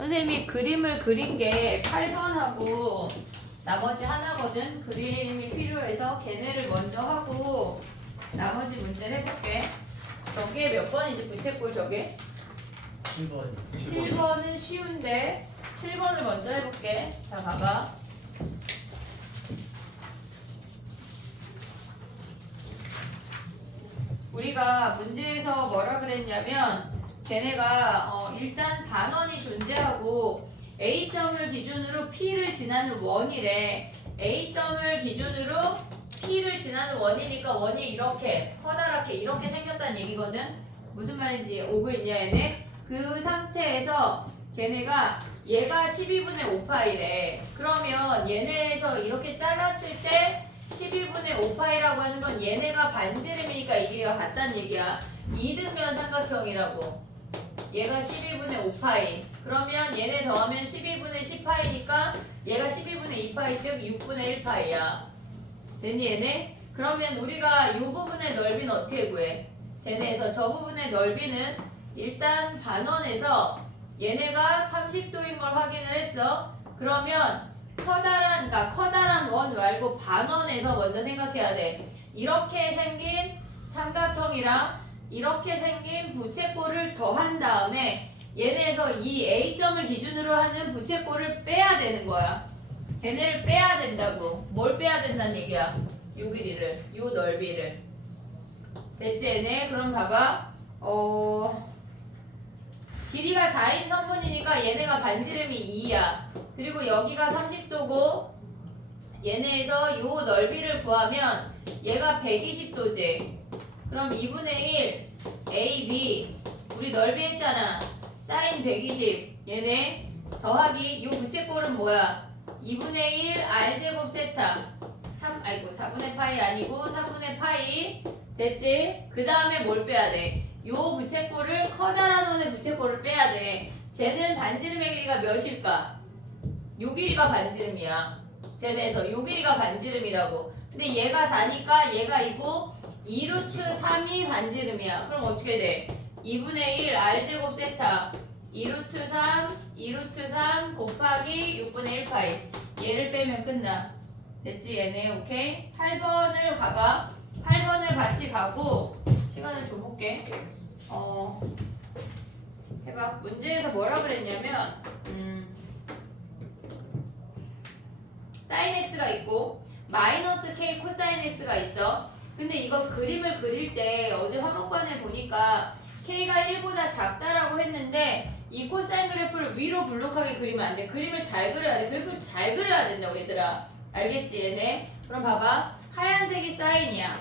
선생님이 그림을 그린 게 8번하고 나머지 하나거든. 그림이 필요해서 걔네를 먼저 하고 나머지 문제를 해볼게. 저게 몇 번이지? 부채꼴 저게? 7번. 7번은 쉬운데 7번을 먼저 해볼게. 자, 봐봐. 우리가 문제에서 뭐라 그랬냐면 걔네가 일단 반원이 존재하고 A점을 기준으로 P를 지나는 원이래. A점을 기준으로 P를 지나는 원이니까 원이 이렇게 커다랗게 이렇게 생겼다는 얘기거든. 무슨 말인지 오고 있냐 얘네? 그 상태에서 걔네가 얘가 12분의 5파이래. 그러면 얘네에서 이렇게 잘랐을 때 12분의 5파이라고 하는 건 얘네가 반지름이니까 이 길이가 같다는 얘기야. 이등변 삼각형이라고. 얘가 12분의 5파이. 그러면 얘네 더하면 12분의 10파이니까 얘가 12분의 2파이 즉 6분의 1파이야. 됐니 얘네? 그러면 우리가 이 부분의 넓이는 어떻게 구해? 쟤네에서 저 부분의 넓이는 일단 반원에서 얘네가 30도인 걸 확인을 했어. 그러면 커다란 원 말고 반원에서 먼저 생각해야 돼. 이렇게 생긴 삼각형이랑 이렇게 생긴 부채꼴을 더한 다음에 얘네에서 이 A점을 기준으로 하는 부채꼴을 빼야 되는 거야. 걔네를 빼야 된다고. 뭘 빼야 된다는 얘기야? 요 길이를, 요 넓이를. 됐지 얘네? 그럼 봐봐. 길이가 4인 선분이니까 얘네가 반지름이 2야. 그리고 여기가 30도고 얘네에서 요 넓이를 구하면 얘가 120도지. 그럼 2분의 1 A, B 우리 넓이 했잖아. 사인 120 얘네 더하기 요 부채꼴은 뭐야? 2분의 1 R제곱 세타 4분의 파이 아니고 3분의 파이. 됐지? 그 다음에 뭘 빼야 돼? 요 부채꼴을 커다란 원의 부채꼴을 빼야 돼. 쟤는 반지름의 길이가 몇일까? 요 길이가 반지름이야. 쟤네에서 요 길이가 반지름이라고. 근데 얘가 4니까 얘가 이고 2루트 3이 반지름이야. 그럼 어떻게 돼? 2분의 1 R제곱 세타 2루트 3 곱하기 6분의 1파이. 얘를 빼면 끝나. 됐지 얘네? 오케이? 8번을 가봐. 8번을 같이 가고 시간을 줘볼게. 해봐. 문제에서 뭐라 그랬냐면 사인 x가 있고 마이너스 k 코사인 x가 있어. 근데 이거 그림을 그릴 때 어제 화목반에 보니까 k가 1보다 작다라고 했는데 이 코사인 그래프를 위로 블록하게 그리면 안 돼. 그림을 잘 그려야 돼. 그래프를 잘 그려야 된다고 얘들아. 알겠지 얘네? 그럼 봐봐. 하얀색이 사인이야.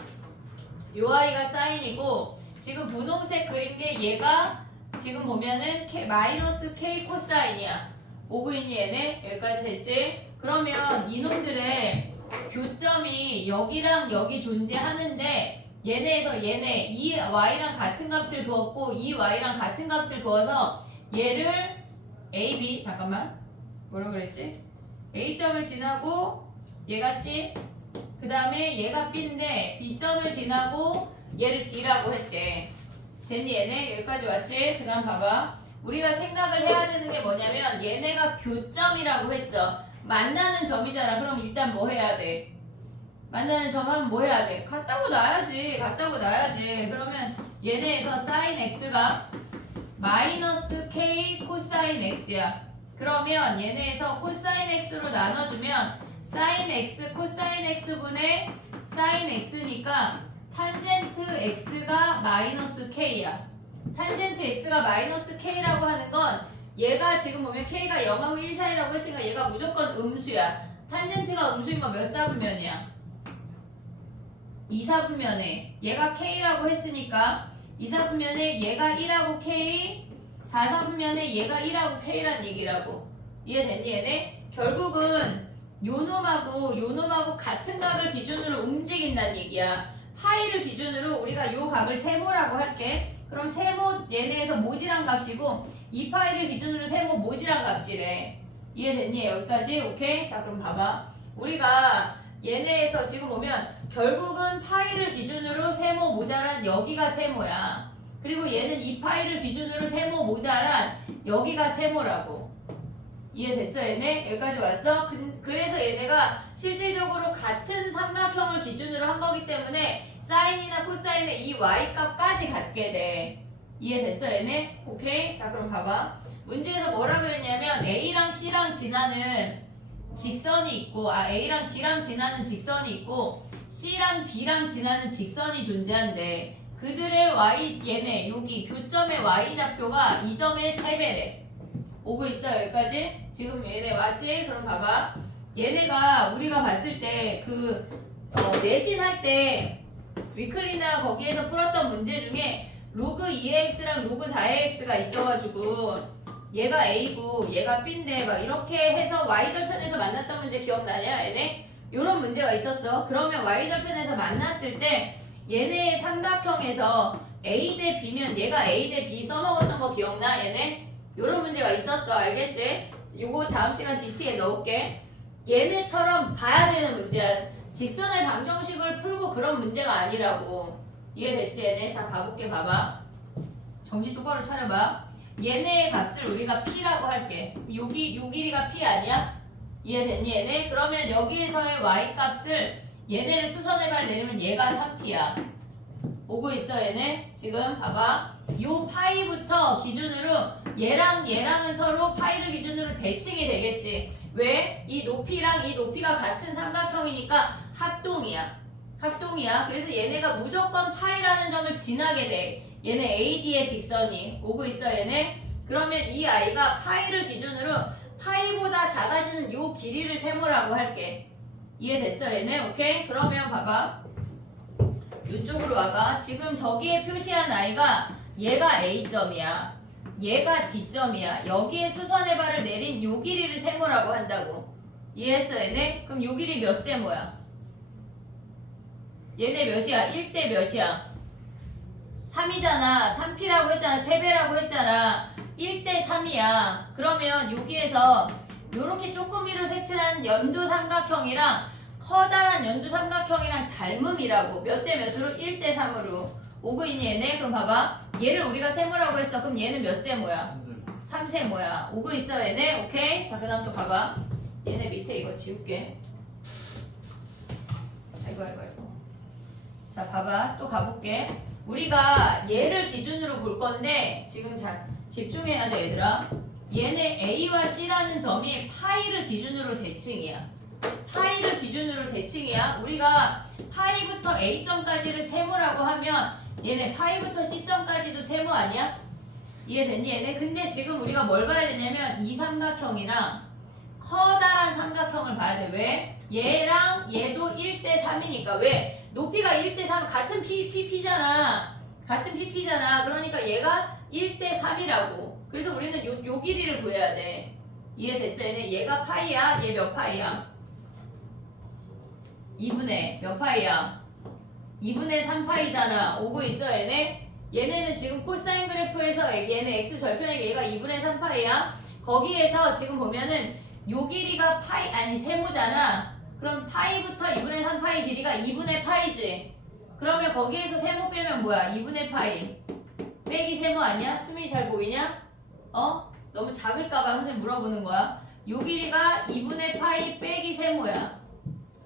요 아이가 사인이고 지금 분홍색 그린 게 얘가 지금 보면은 마이너스 k 코사인이야. 오고 있니 얘네? 여기까지 됐지? 그러면 이놈들의 교점이 여기랑 여기 존재하는데 얘네에서 얘네 이 y랑 같은 값을 그었고 이 y랑 같은 값을 그어서 얘를 AB 잠깐만 뭐라 그랬지? A점을 지나고 얘가 C 그 다음에 얘가 B인데 B점을 지나고 얘를 D라고 했대. 됐니 얘네? 여기까지 왔지? 그 다음 봐봐. 우리가 생각을 해야 되는 게 뭐냐면 얘네가 교점이라고 했어. 만나는 점이잖아. 그럼 일단 뭐 해야 돼? 만나는 점 하면 뭐 해야 돼? 같다고 놔야지. 그러면 얘네에서 sin x가 마이너스 k 코사인 x야. 그러면 얘네에서 코사인 x로 나눠주면 sin x 코사인 x분의 sin x니까 탄젠트 x가 마이너스 k야. 탄젠트 x가 마이너스 k라고 하는 건 얘가 지금 보면 k가 0하고 1 사이라고 했으니까 얘가 무조건 음수야. 탄젠트가 음수인 건 몇 사분면이야? 2사분면에 얘가 k라고 했으니까 2사분면에 얘가 1하고 k 4사분면에 얘가 1하고 k란 얘기라고. 이해됐니 얘네? 결국은 요놈하고 같은 각을 기준으로 움직인다는 얘기야. 파이를 기준으로 우리가 요 각을 세모라고 할게. 그럼 세모 얘네에서 모질한 값이고 이 파이를 기준으로 세모 모질한 값이래. 이해됐니? 여기까지? 오케이? 자 그럼 봐봐. 우리가 얘네에서 지금 보면 결국은 파이를 기준으로 세모 모자란 여기가 세모야. 그리고 얘는 이 파이를 기준으로 세모 모자란 여기가 세모라고. 이해됐어 얘네? 여기까지 왔어? 그래서 얘네가 실질적으로 같은 삼각형을 기준으로 한 거기 때문에 사인이나 코사인의 이 y값까지 갖게 돼. 이해됐어 얘네? 오케이? 자 그럼 봐봐. 문제에서 뭐라 그랬냐면 A랑 C랑 지나는 직선이 있고 A랑 D랑 지나는 직선이 있고 C랑 B랑 지나는 직선이 존재한대. 그들의 y 얘네 여기 교점의 y-좌표가 이 점의 3배래. 오고 있어 여기까지? 지금 얘네 맞지? 그럼 봐봐. 얘네가 우리가 봤을 때 내신할 때 위클리나 거기에서 풀었던 문제 중에 로그 2x랑 로그 4x가 있어가지고 얘가 a고 얘가 b인데 막 이렇게 해서 y절편에서 만났던 문제 기억나냐 얘네? 요런 문제가 있었어. 그러면 y절편에서 만났을 때 얘네의 삼각형에서 a 대 b면 얘가 a 대 b 써먹었던 거 기억나 얘네? 요런 문제가 있었어. 알겠지? 요거 다음 시간 DT에 넣을게. 얘네처럼 봐야 되는 문제야. 직선의 방정식을 풀고 그런 문제가 아니라고. 이해됐지 얘네? 자 가볼게. 봐봐. 정신 똑바로 차려봐. 얘네의 값을 우리가 p라고 할게. 요 길이가 p 아니야? 이해됐니 얘네? 그러면 여기에서의 y 값을 얘네를 수선해발 내리면 얘가 3p야. 오고 있어 얘네? 지금 봐봐. 요 파이부터 기준으로 얘랑은 서로 파이를 기준으로 대칭이 되겠지. 왜? 이 높이랑 이 높이가 같은 삼각형이니까 합동이야. 합동이야. 그래서 얘네가 무조건 파이라는 점을 지나게 돼. 얘네 AD의 직선이. 오고 있어 얘네? 그러면 이 아이가 파이를 기준으로 파이보다 작아지는 요 길이를 세모라고 할게. 이해됐어 얘네? 오케이? 그러면 봐봐. 이쪽으로 와봐. 지금 저기에 표시한 아이가 얘가 A점이야. 얘가 D점이야. 여기에 수선의 발을 내린 요 길이를 세모라고 한다고. 이해했어 얘네? 그럼 요 길이 몇 세모야? 얘네 몇이야? 1대 몇이야? 3이잖아. 3p라고 했잖아. 3배라고 했잖아. 1대 3이야. 그러면 여기에서 요렇게 조그미로 색칠한 연두 삼각형이랑 커다란 연두 삼각형이랑 닮음이라고. 몇 대 몇으로? 1대 3으로. 오고 있니 얘네? 그럼 봐봐. 얘를 우리가 세모라고 했어. 그럼 얘는 몇 세모야? 3세모야. 오고 있어 얘네? 오케이? 자 그 다음 또 봐봐. 얘네 밑에 이거 지울게. 아이고. 자 봐봐. 또 가볼게. 우리가 얘를 기준으로 볼 건데 지금 잘 집중해야 돼 얘들아. 얘네 A와 C라는 점이 파이를 기준으로 대칭이야. 파이를 기준으로 대칭이야. 우리가 파이부터 A점까지를 세모라고 하면 얘네 파이부터 C점까지도 세모 아니야? 이해됐니 얘네? 근데 지금 우리가 뭘 봐야 되냐면 이 삼각형이랑 커다란 삼각형을 봐야 돼. 왜? 얘랑 얘도 1대 3이니까. 왜? 높이가 1대 3 같은 PP잖아. 같은 PP잖아. 그러니까 얘가 1대 3이라고. 그래서 우리는 요 길이를 구해야 돼. 이해됐어 얘네? 얘가 파이야. 얘 몇 파이야? 2분의 몇 파이야? 2분의 3파이잖아. 오고 있어 얘네? 얘네는 지금 코사인 그래프에서 얘네 x 절편의 얘가 2분의 3파이야. 거기에서 지금 보면은 요 길이가 파이 아니 세모잖아. 그럼 파이부터 2분의 3파이 길이가 2분의 파이지. 그러면 거기에서 세모 빼면 뭐야? 2분의 파이 빼기 세모 아니야? 수미 잘 보이냐? 너무 작을까봐 선생님 물어보는 거야. 요 길이가 2분의 파이 빼기 세모야.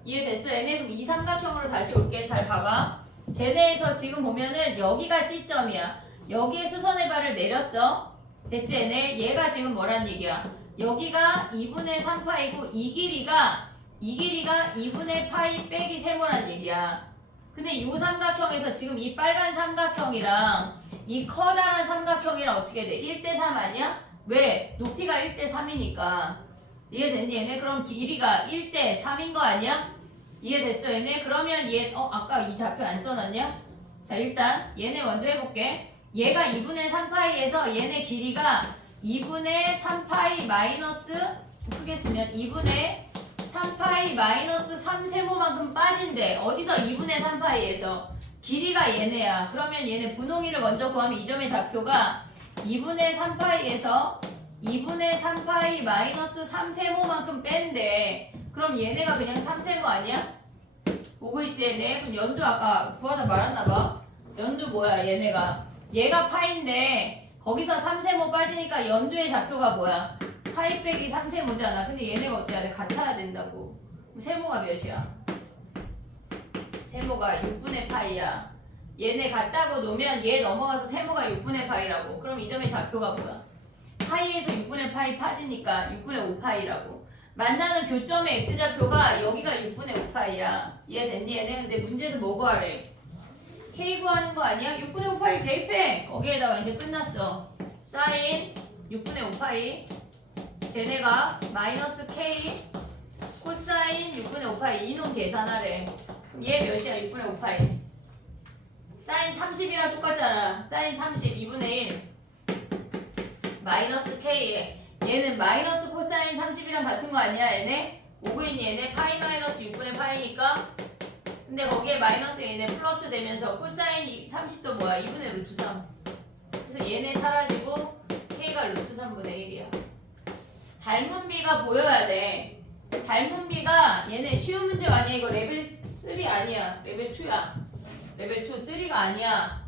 이해됐어 얘네? 그럼 이 삼각형으로 다시 올게. 잘 봐봐. 쟤네에서 지금 보면은 여기가 C점이야. 여기에 수선의 발을 내렸어. 됐지 얘네? 얘가 지금 뭐란 얘기야? 여기가 2분의 3파이고 이 길이가 2분의 파이 빼기 세모란 얘기야. 근데 이 삼각형에서 지금 이 빨간 삼각형이랑 이 커다란 삼각형이랑 어떻게 돼? 1대 3 아니야? 왜? 높이가 1대 3이니까. 이해됐니 얘네? 그럼 길이가 1대 3인 거 아니야? 이해됐어 얘네? 그러면 아까 이 좌표 안 써놨냐? 자 일단 얘네 먼저 해볼게. 얘가 2분의 3파이에서 얘네 길이가 2분의 3파이 마이너스 크게 쓰면 2분의 3파이 마이너스 3세모만큼 빠진대. 어디서 2분의 3파이에서 길이가 얘네야. 그러면 얘네 분홍이를 먼저 구하면 이 점의 좌표가 2분의 3파이에서 2분의 3파이 마이너스 3세모만큼 뺀대. 그럼 얘네가 그냥 3세모 아니야? 보고 있지 얘네? 그럼 연두 아까 구하다 말았나봐. 연두 뭐야 얘네가? 얘가 파인데 거기서 3세모 빠지니까 연두의 좌표가 뭐야? 파이 빼기 3세모잖아. 근데 얘네가 어때야 돼? 같아야 된다고. 그럼 세모가 몇이야? 세모가 6분의 파이야. 얘네 같다고 놓으면 얘 넘어가서 세모가 6분의 파이라고. 그럼 이 점의 좌표가 뭐야? 파이에서 6분의 파이 빠지니까 6분의 5파이라고. 만나는 교점의 x좌표가 여기가 6분의 5파이야. 이해됐니 얘네? 근데 문제에서 뭐 구하래? k 구하는 거 아니야? 6분의 5파이 대입해. 거기에다가 이제 끝났어. 사인 6분의 5파이 걔네가 마이너스 k 코사인 6분의 5파이 이놈 계산하래. 그럼 얘 몇이야? 6분의 5파이 사인 30이랑 똑같잖아. 사인 30 2분의 1 마이너스 k에 얘는 마이너스 코사인 30이랑 같은 거 아니야 얘네? 5구인 얘네 파이 마이너스 6분의 파이니까 근데 거기에 마이너스 얘네 플러스 되면서 코사인 30도 뭐야? 2분의 루트 3 그래서 얘네 사라지고 k가 루트 3분의 1이야. 닮은 비가 보여야 돼. 닮은 비가 얘네 쉬운 문제가 아니야. 이거 레벨 3 아니야. 레벨 2야. 레벨 2 3가 아니야.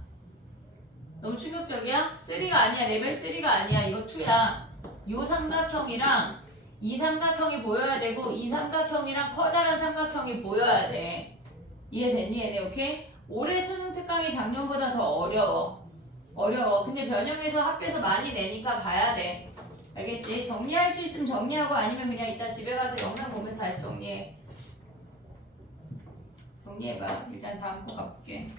너무 충격적이야? 3가 아니야. 레벨 3가 아니야. 이거 2야. 요 삼각형이랑 이 삼각형이 보여야 되고 이 삼각형이랑 커다란 삼각형이 보여야 돼. 이해됐니 얘네? 오케이? 올해 수능 특강이 작년보다 더 어려워. 근데 변형해서 합해서 많이 내니까 봐야 돼. 알겠지? 정리할 수 있으면 정리하고 아니면 그냥 이따 집에 가서 영상 보면서 다시 정리해. 정리해봐. 일단 다음 거 가볼게.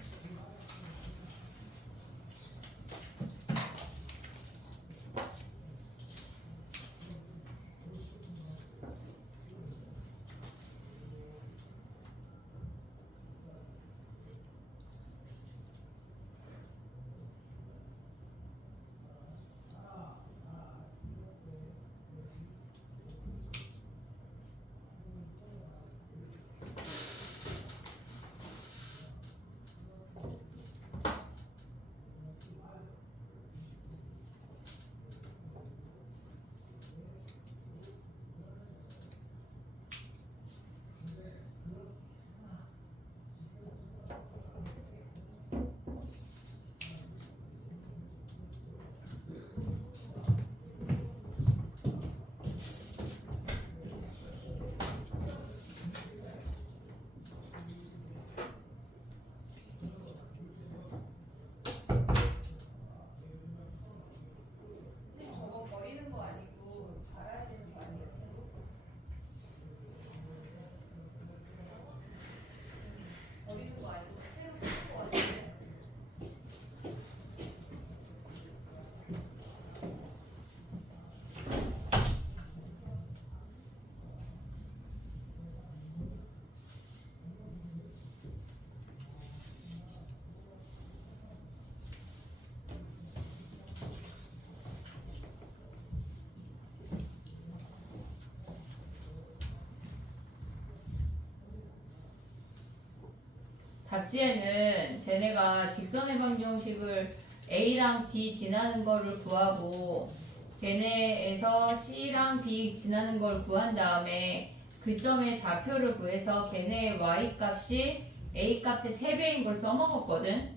답지에는 쟤네가 직선의 방정식을 A랑 D 지나는 거를 구하고 걔네에서 C랑 B 지나는 걸 구한 다음에 그 점의 좌표를 구해서 걔네의 Y 값이 A 값의 3배인 걸 써먹었거든.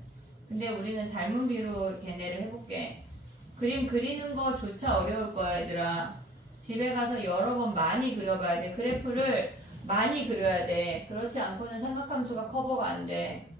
근데 우리는 닮은 비로 걔네를 해볼게. 그림 그리는 거조차 어려울 거야 얘들아. 집에 가서 여러 번 많이 그려봐야 돼. 그래프를 많이 그려야 돼. 그렇지 않고는 삼각함수가 커버가 안 돼.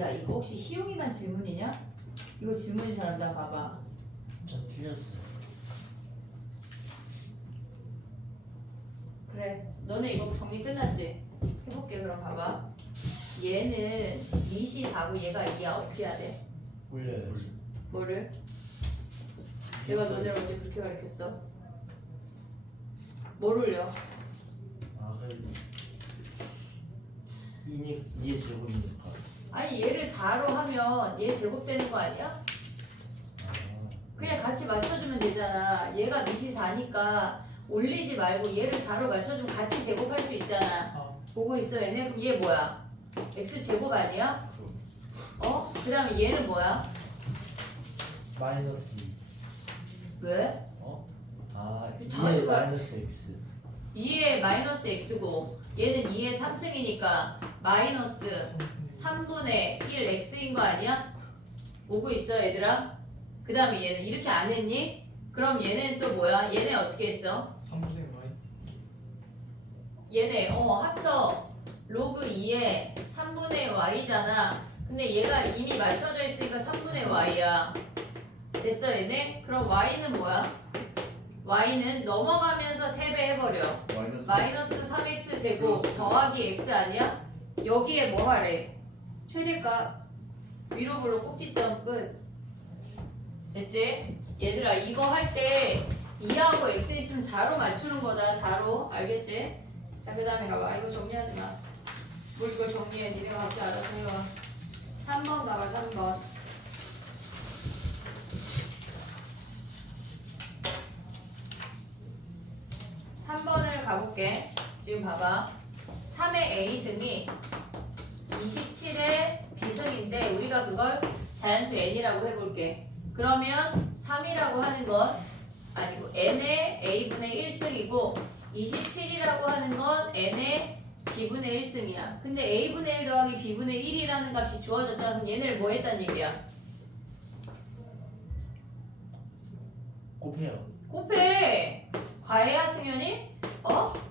야 이거 혹시 희용이만 질문이냐? 이거 질문이 잘한다 봐봐. 저 틀렸어요. 너네 이거 정리 끝났지? 해볼게. 그럼 봐봐. 얘는 밑이 4고 얘가 2야. 어떻게 해야 돼? 올려야지. 뭐를? 내가 너네를 언제 그렇게 가르쳤어? 뭘 올려? 아, 그럼 2의 제곱이니까. 아니 얘를 4로 하면 얘 제곱되는 거 아니야? 그냥 같이 맞춰주면 되잖아. 얘가 밑이 4니까 올리지 말고 얘를 4로 맞춰주면 같이 제곱할 수 있잖아. 보고 있어 얘네? 그럼 얘 뭐야? x 제곱 아니야? 어? 그 다음에 얘는 뭐야? 마이너스 2. 왜? 어? 아, 다 같이 2의 봐. 마이너스 x. 2의 마이너스 x고 얘는 2의 3승이니까 마이너스 3분의 1 x인 거 아니야? 보고 있어 얘들아? 그 다음에 얘는 이렇게 안 했니? 그럼 얘는 또 뭐야? 얘네 어떻게 했어? 3분의 y. 얘네 합쳐 로그 2에 3분의 y잖아. 근데 얘가 이미 맞춰져 있으니까 3분의 y야. 됐어 얘네? 그럼 y는 뭐야? y는 넘어가면서 3배 해버려. 마이너스 3x 제곱 더하기 x 아니야? 여기에 뭐 하래? 최대값 위로 불러 꼭지점 끝. 됐지? 얘들아 이거 할 때 2하고 x 있으면 4로 맞추는 거다. 4로 알겠지? 자 그 다음에 가봐. 이거 정리하지 마. 뭘 이걸 정리해. 니네가 각자 알아서 해와. 3번 가봐. 3번. 3번을 가볼게. 지금 봐봐. 3의 a승이 27의 b승인데 우리가 그걸 자연수 n이라고 해볼게. 그러면 3이라고 하는 건 아니고 n의 a분의 1승이고 27이라고 하는 건 n의 b분의 1승이야. 근데 a분의 1 더하기 b분의 1이라는 값이 주어졌잖아. 그럼 얘네를 뭐 했단 얘기야? 곱해요. 곱해. 과해야 승현이?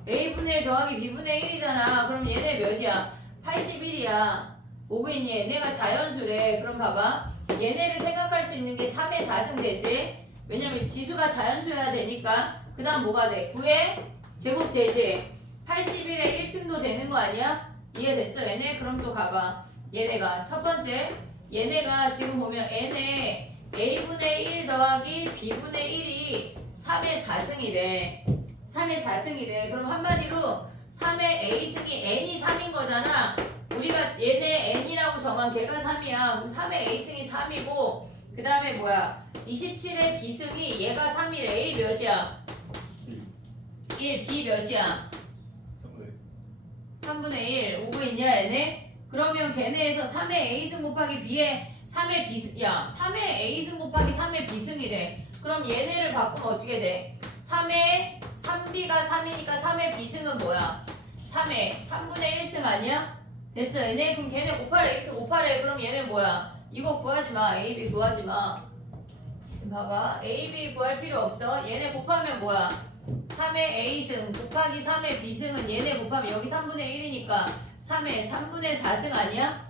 a분의 1 더하기 b분의 1이잖아. 그럼 얘네 몇이야? 81이야. 오고 있니? 얘네가 자연수래. 그럼 봐봐. 얘네를 생각할 수 있는 게 3의 4승 되지? 왜냐면 지수가 자연수여야 되니까. 그 다음 뭐가 돼? 9의 제곱 되지? 81의 1승도 되는 거 아니야? 이해됐어 얘네? 그럼 또 가봐. 얘네가 첫 번째 얘네가 지금 보면 n에 a분의 1 더하기 b분의 1이 3의 4승이래. 3의 4승이래. 그럼 한마디로 3의 a승이 n이 3인 거잖아. 우리가 얘네 n이라고 정한 걔가 3이야. 그럼 3의 a승이 3이고 그 다음에 뭐야? 27의 b승이 얘가 3이래. a 몇이야? 1, b 몇이야? 3분의 1. 오고 있냐 얘네? 그러면 걔네에서 3의 a승 곱하기 b의 3의 b승 야 3의 a승 곱하기 3의 b승이래. 그럼 얘네를 바꾸면 어떻게 돼? 3의 3b가 3이니까 3의 b승은 뭐야? 3의 3분의 1승 아니야? 됐어 얘네? 그럼 걔네 곱하래. 이렇게 곱하래. 그럼 얘네 뭐야? 이거 구하지 마. a, b 구하지 마. 지금 봐봐. a, b 구할 필요 없어. 얘네 곱하면 뭐야? 3의 a승 곱하기 3의 b승은 얘네 곱하면 여기 3분의 1이니까 3의 3분의 4승 아니야?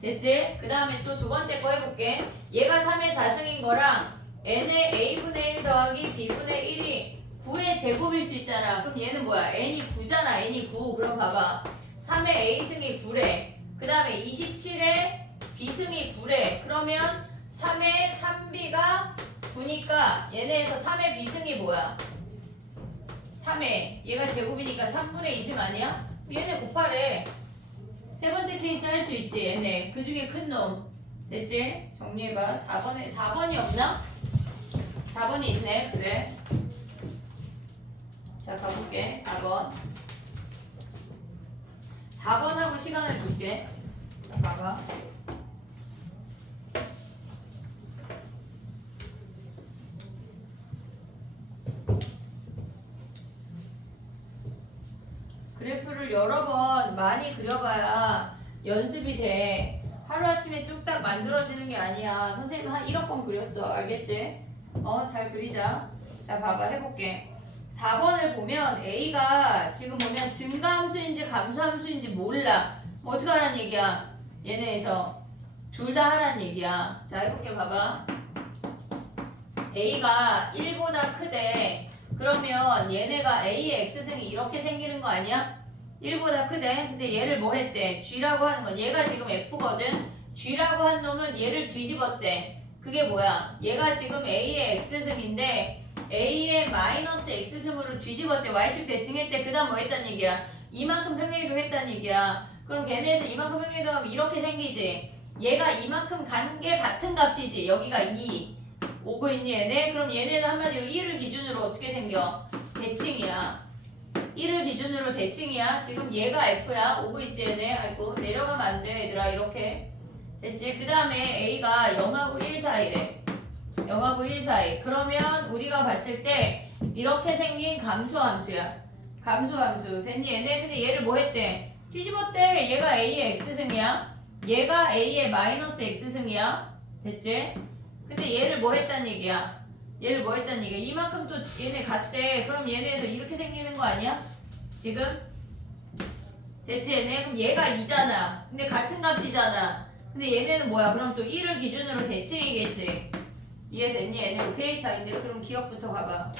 됐지? 그 다음에 또 두 번째 거 해볼게. 얘가 3의 4승인 거랑 n의 a분의 1 더하기 b분의 1이 9의 제곱일 수 있잖아. 그럼 얘는 뭐야? n이 9잖아. n이 9. 그럼 봐봐. 3의 a승이 9래. 그 다음에 27의 b승이 9래. 그러면 3의 3b가 9니까 얘네에서 3의 b승이 뭐야? 3의 얘가 제곱이니까 3분의 2승 아니야? 얘네 곱하래. 세 번째 케이스 할 수 있지 얘네. 그 중에 큰 놈. 됐지? 정리해봐. 4번이 없나? 4번이 있네. 그래. 자 가볼게. 4번. 4번하고 시간을 줄게. 자 봐봐. 그래프를 여러 번 많이 그려봐야 연습이 돼. 하루아침에 뚝딱 만들어지는 게 아니야. 선생님 한 1억 번 그렸어. 알겠지? 잘 그리자. 자 봐봐 해볼게. 4번을 보면 A가 지금 보면 증가함수인지 감소함수인지 몰라. 뭐 어떻게 하란 얘기야? 얘네에서 둘 다 하란 얘기야. 자 해볼게 봐봐. A가 1보다 크대. 그러면 얘네가 A의 X승이 이렇게 생기는 거 아니야? 1보다 크대. 근데 얘를 뭐 했대? G라고 하는 건 얘가 지금 F거든. G라고 한 놈은 얘를 뒤집었대. 그게 뭐야? 얘가 지금 A의 X승인데 A의 마이너스 X승으로 뒤집었대. Y축 대칭했대. 그 다음 뭐 했단 얘기야? 이만큼 평행이동 했단 얘기야. 그럼 걔네에서 이만큼 평행이동하면 이렇게 생기지. 얘가 이만큼 간 게 같은 값이지. 여기가 2 오고 있니 얘네? 그럼 얘네는 한마디로 1을 기준으로 어떻게 생겨? 대칭이야. 1을 기준으로 대칭이야. 지금 얘가 F야. 오고 있지 얘네. 아이고 내려가면 안 돼 얘들아. 이렇게 됐지? 그 다음에 A가 0하고 1 사이래. 0하고 1 사이. 그러면 우리가 봤을 때 이렇게 생긴 감소함수야. 감소함수. 됐니 얘네? 근데 얘를 뭐 했대? 뒤집었대. 얘가 A의 X승이야. 얘가 A의 마이너스 X승이야. 됐지? 근데 얘를 뭐 했단 얘기야? 얘를 뭐 했단 얘기야? 이만큼 또 얘네 같대. 그럼 얘네에서 이렇게 생기는 거 아니야? 지금? 됐지 얘네? 그럼 얘가 2잖아. 근데 같은 값이잖아. 근데 얘네는 뭐야? 그럼 또 1을 기준으로 대칭이겠지. 이해됐니 얘네? 오케이? 자 이제 그럼 기억부터 가봐.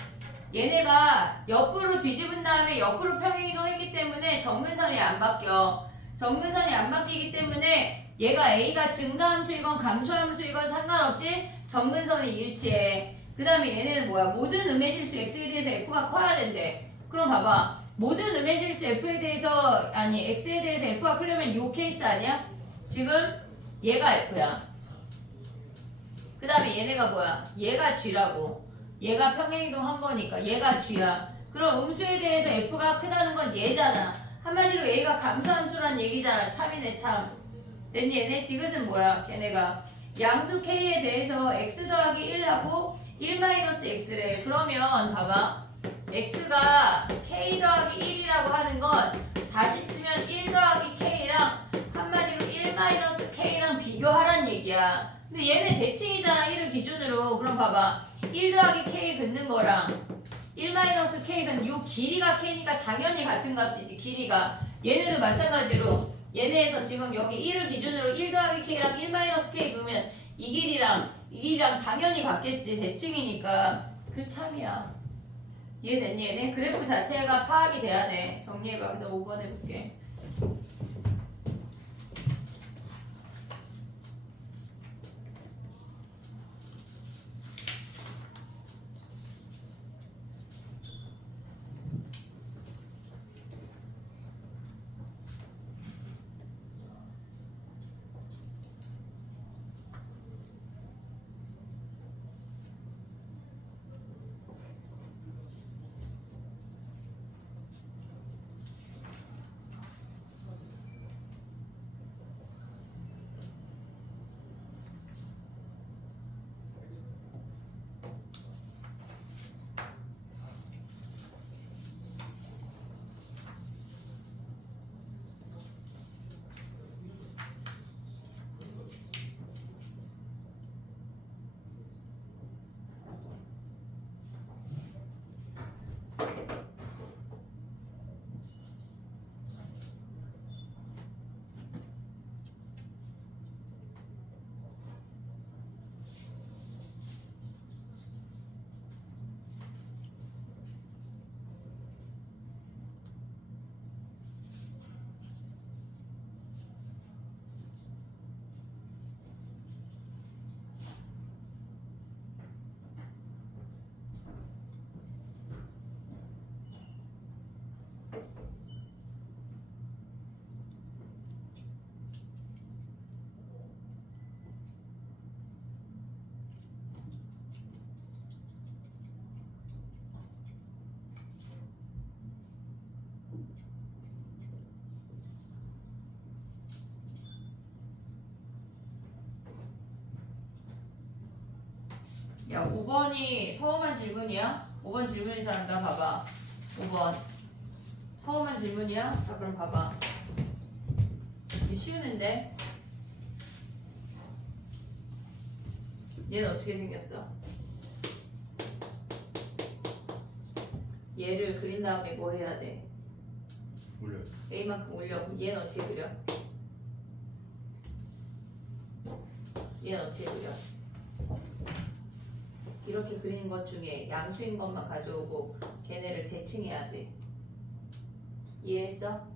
얘네가 옆으로 뒤집은 다음에 옆으로 평행이동했기 때문에 점근선이 안 바뀌어. 점근선이 안 바뀌기 때문에 얘가 A가 증가함수이건 감소함수이건 상관없이 점근선이 일치해. 그 다음에 얘네는 뭐야? 모든 음의 실수 X에 대해서 F가 커야 된대. 그럼 봐봐. 모든 음의 실수 F에 대해서 아니 X에 대해서 F가 크려면 요 케이스 아니야? 지금 얘가 F야. 그 다음에 얘네가 뭐야? 얘가 G라고. 얘가 평행이동 한 거니까 얘가 G야. 그럼 음수에 대해서 F가 크다는 건 얘잖아. 한마디로 얘가 감소함수란 얘기잖아. 참이네 참. 됐니 얘네? 디귿은 뭐야? 걔네가 양수 K에 대해서 X 더하기 1하고 1-X래. 그러면 봐봐. X가 K 더하기 1이라고 하는 건 다시 쓰면 1 더하기 K랑 한마디로 1-K랑 비교하란 얘기야. 근데 얘네 대칭이잖아. 1을 기준으로. 그럼 봐봐. 1 더하기 K 긋는 거랑 1-K 는 요 길이가 K니까 당연히 같은 값이지. 길이가. 얘네도 마찬가지로 얘네에서 지금 여기 1을 기준으로 1 더하기 K랑 1-K 그으면 이 길이랑 당연히 같겠지. 대칭이니까. 그래서 참이야. 이해됐니 얘네? 그래프 자체가 파악이 돼야 돼. 정리해봐. 그다음 5번 해볼게. 야 5번이 서험한 질문이야? 5번 질문인 사람 나 봐봐. 5번 서험한 질문이야? 자 그럼 봐봐. 이게 쉬우는데 얘는 어떻게 생겼어? 얘를 그린 다음에 뭐 해야 돼? 올려. A만큼 올려. 그럼 얘는 어떻게 그려? 얘는 어떻게 그려? 이렇게 그리는 것 중에 양수인 것만 가져오고 걔네를 대칭해야지. 이해했어?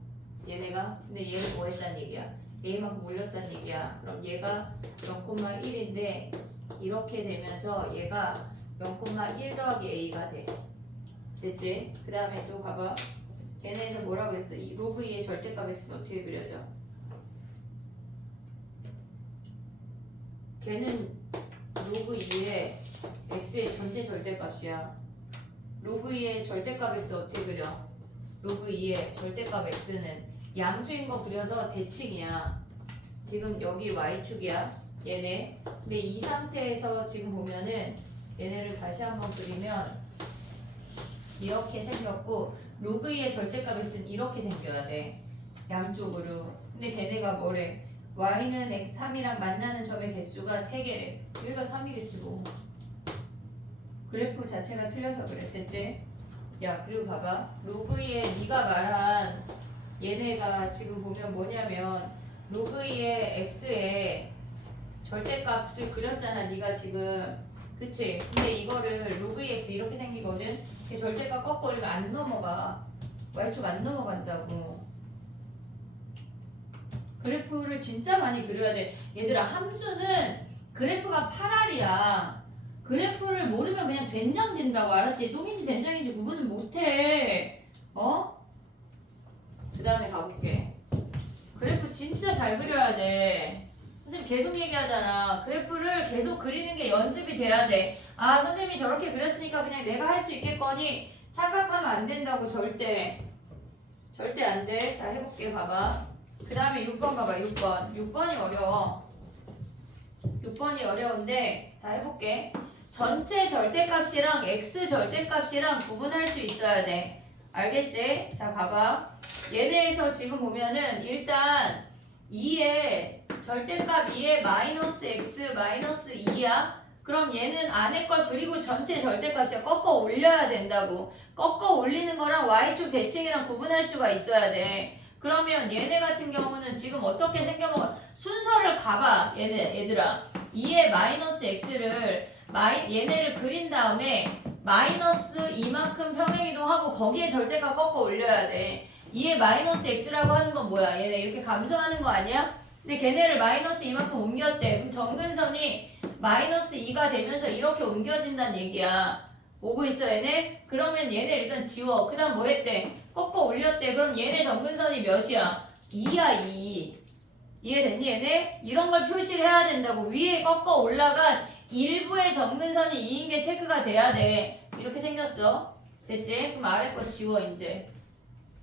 얘네가 근데 얘를 뭐 했단 얘기야? A만큼 올렸단 얘기야. 그럼 얘가 0,1인데 이렇게 되면서 얘가 0,1 더하기 A가 돼. 됐지? 그 다음에 또 가봐. 걔네에서 뭐라 그랬어? 이 로그 2의 절대값 x는 어떻게 그려져? 걔는 로그 2의 x의 전체 절대값이야. 로그 2의 절대값 x 어떻게 그려? 로그 2의 절대값 x는 양수인 거 그려서 대칭이야. 지금 여기 y축이야. 얘네. 근데 이 상태에서 지금 보면은 얘네를 다시 한번 그리면 이렇게 생겼고 로그 2의 절대값 x는 이렇게 생겨야 돼. 양쪽으로. 근데 걔네가 뭐래? y는 x3이랑 만나는 점의 개수가 3개래. 여기가 3이겠지 뭐. 그래프 자체가 틀려서 그래. 됐지? 야 그리고 봐봐. 로그 2의 네가 말한 얘네가 지금 보면 뭐냐면 로그 2의 x의 절대값을 그렸잖아. 네가 지금. 그치? 근데 이거를 로그 2x 이렇게 생기거든? 절대값 꺾어 올리면 안 넘어가. y축 안 넘어간다고. 그래프를 진짜 많이 그려야 돼. 얘들아 함수는 그래프가 8알이야. 그래프를 모르면 그냥 된장 된다고. 알았지? 똥인지 된장인지 구분을 못해. 어? 그 다음에 가볼게. 그래프 진짜 잘 그려야 돼. 선생님 계속 얘기하잖아. 그래프를 계속 그리는 게 연습이 돼야 돼. 아 선생님이 저렇게 그렸으니까 그냥 내가 할 수 있겠거니 착각하면 안 된다고. 절대 안 돼. 자 해볼게. 봐봐. 그 다음에 6번 봐봐. 6번이 어려워. 6번이 어려운데 자 해볼게. 전체 절대값이랑 x 절대값이랑 구분할 수 있어야 돼. 알겠지? 자 봐봐. 얘네에서 지금 보면은 일단 2의 절대값 2의 마이너스 x 마이너스 2야. 그럼 얘는 안에 걸 그리고 전체 절대값이야. 꺾어 올려야 된다고. 꺾어 올리는 거랑 y축 대칭이랑 구분할 수가 있어야 돼. 그러면 얘네 같은 경우는 지금 어떻게 생겨먹어? 순서를 가봐. 얘들아. 2의 마이너스 x를 얘네를 그린 다음에 마이너스 이만큼 평행이동하고 거기에 절대값 꺾어 올려야 돼. 2의 마이너스 x라고 하는 건 뭐야? 얘네 이렇게 감소하는 거 아니야? 근데 걔네를 마이너스 이만큼 옮겼대. 그럼 정근선이 마이너스 2가 되면서 이렇게 옮겨진다는 얘기야. 오고 있어 얘네? 그러면 얘네 일단 지워. 그 다음 뭐 했대? 꺾어 올렸대. 그럼 얘네 정근선이 몇이야? 2야 2. 이해됐니 얘네? 이런 걸 표시를 해야 된다고. 위에 꺾어 올라간 일부의 정근선이 2인 게 체크가 돼야 돼. 이렇게 생겼어. 됐지? 그럼 아래 거 지워 이제.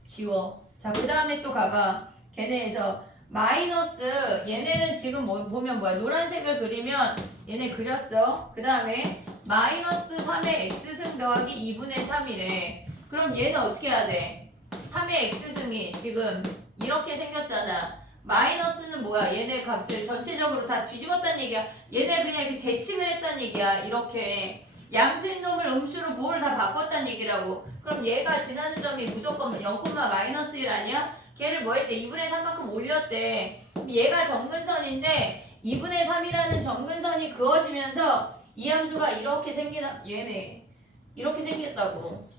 지워. 자 그 다음에 또 가봐. 걔네에서 마이너스 얘네는 지금 뭐 보면 뭐야? 노란색을 그리면 얘네 그렸어. 그 다음에 마이너스 3의 x승 더하기 2분의 3이래. 그럼 얘는 어떻게 해야 돼? 3의 x승이 지금 이렇게 생겼잖아. 마이너스는 뭐야? 얘네 값을 전체적으로 다 뒤집었다는 얘기야. 얘네 그냥 이렇게 대칭을 했다는 얘기야. 이렇게 양수인 놈을 음수로 부호를 다 바꿨다는 얘기라고. 그럼 얘가 지나는 점이 무조건 0, 마이너스 1 아니야? 걔를 뭐 했대? 2분의 3만큼 올렸대. 얘가 정근선인데 2분의 3이라는 정근선이 그어지면서 이 함수가 이렇게 얘네 이렇게 생겼다고.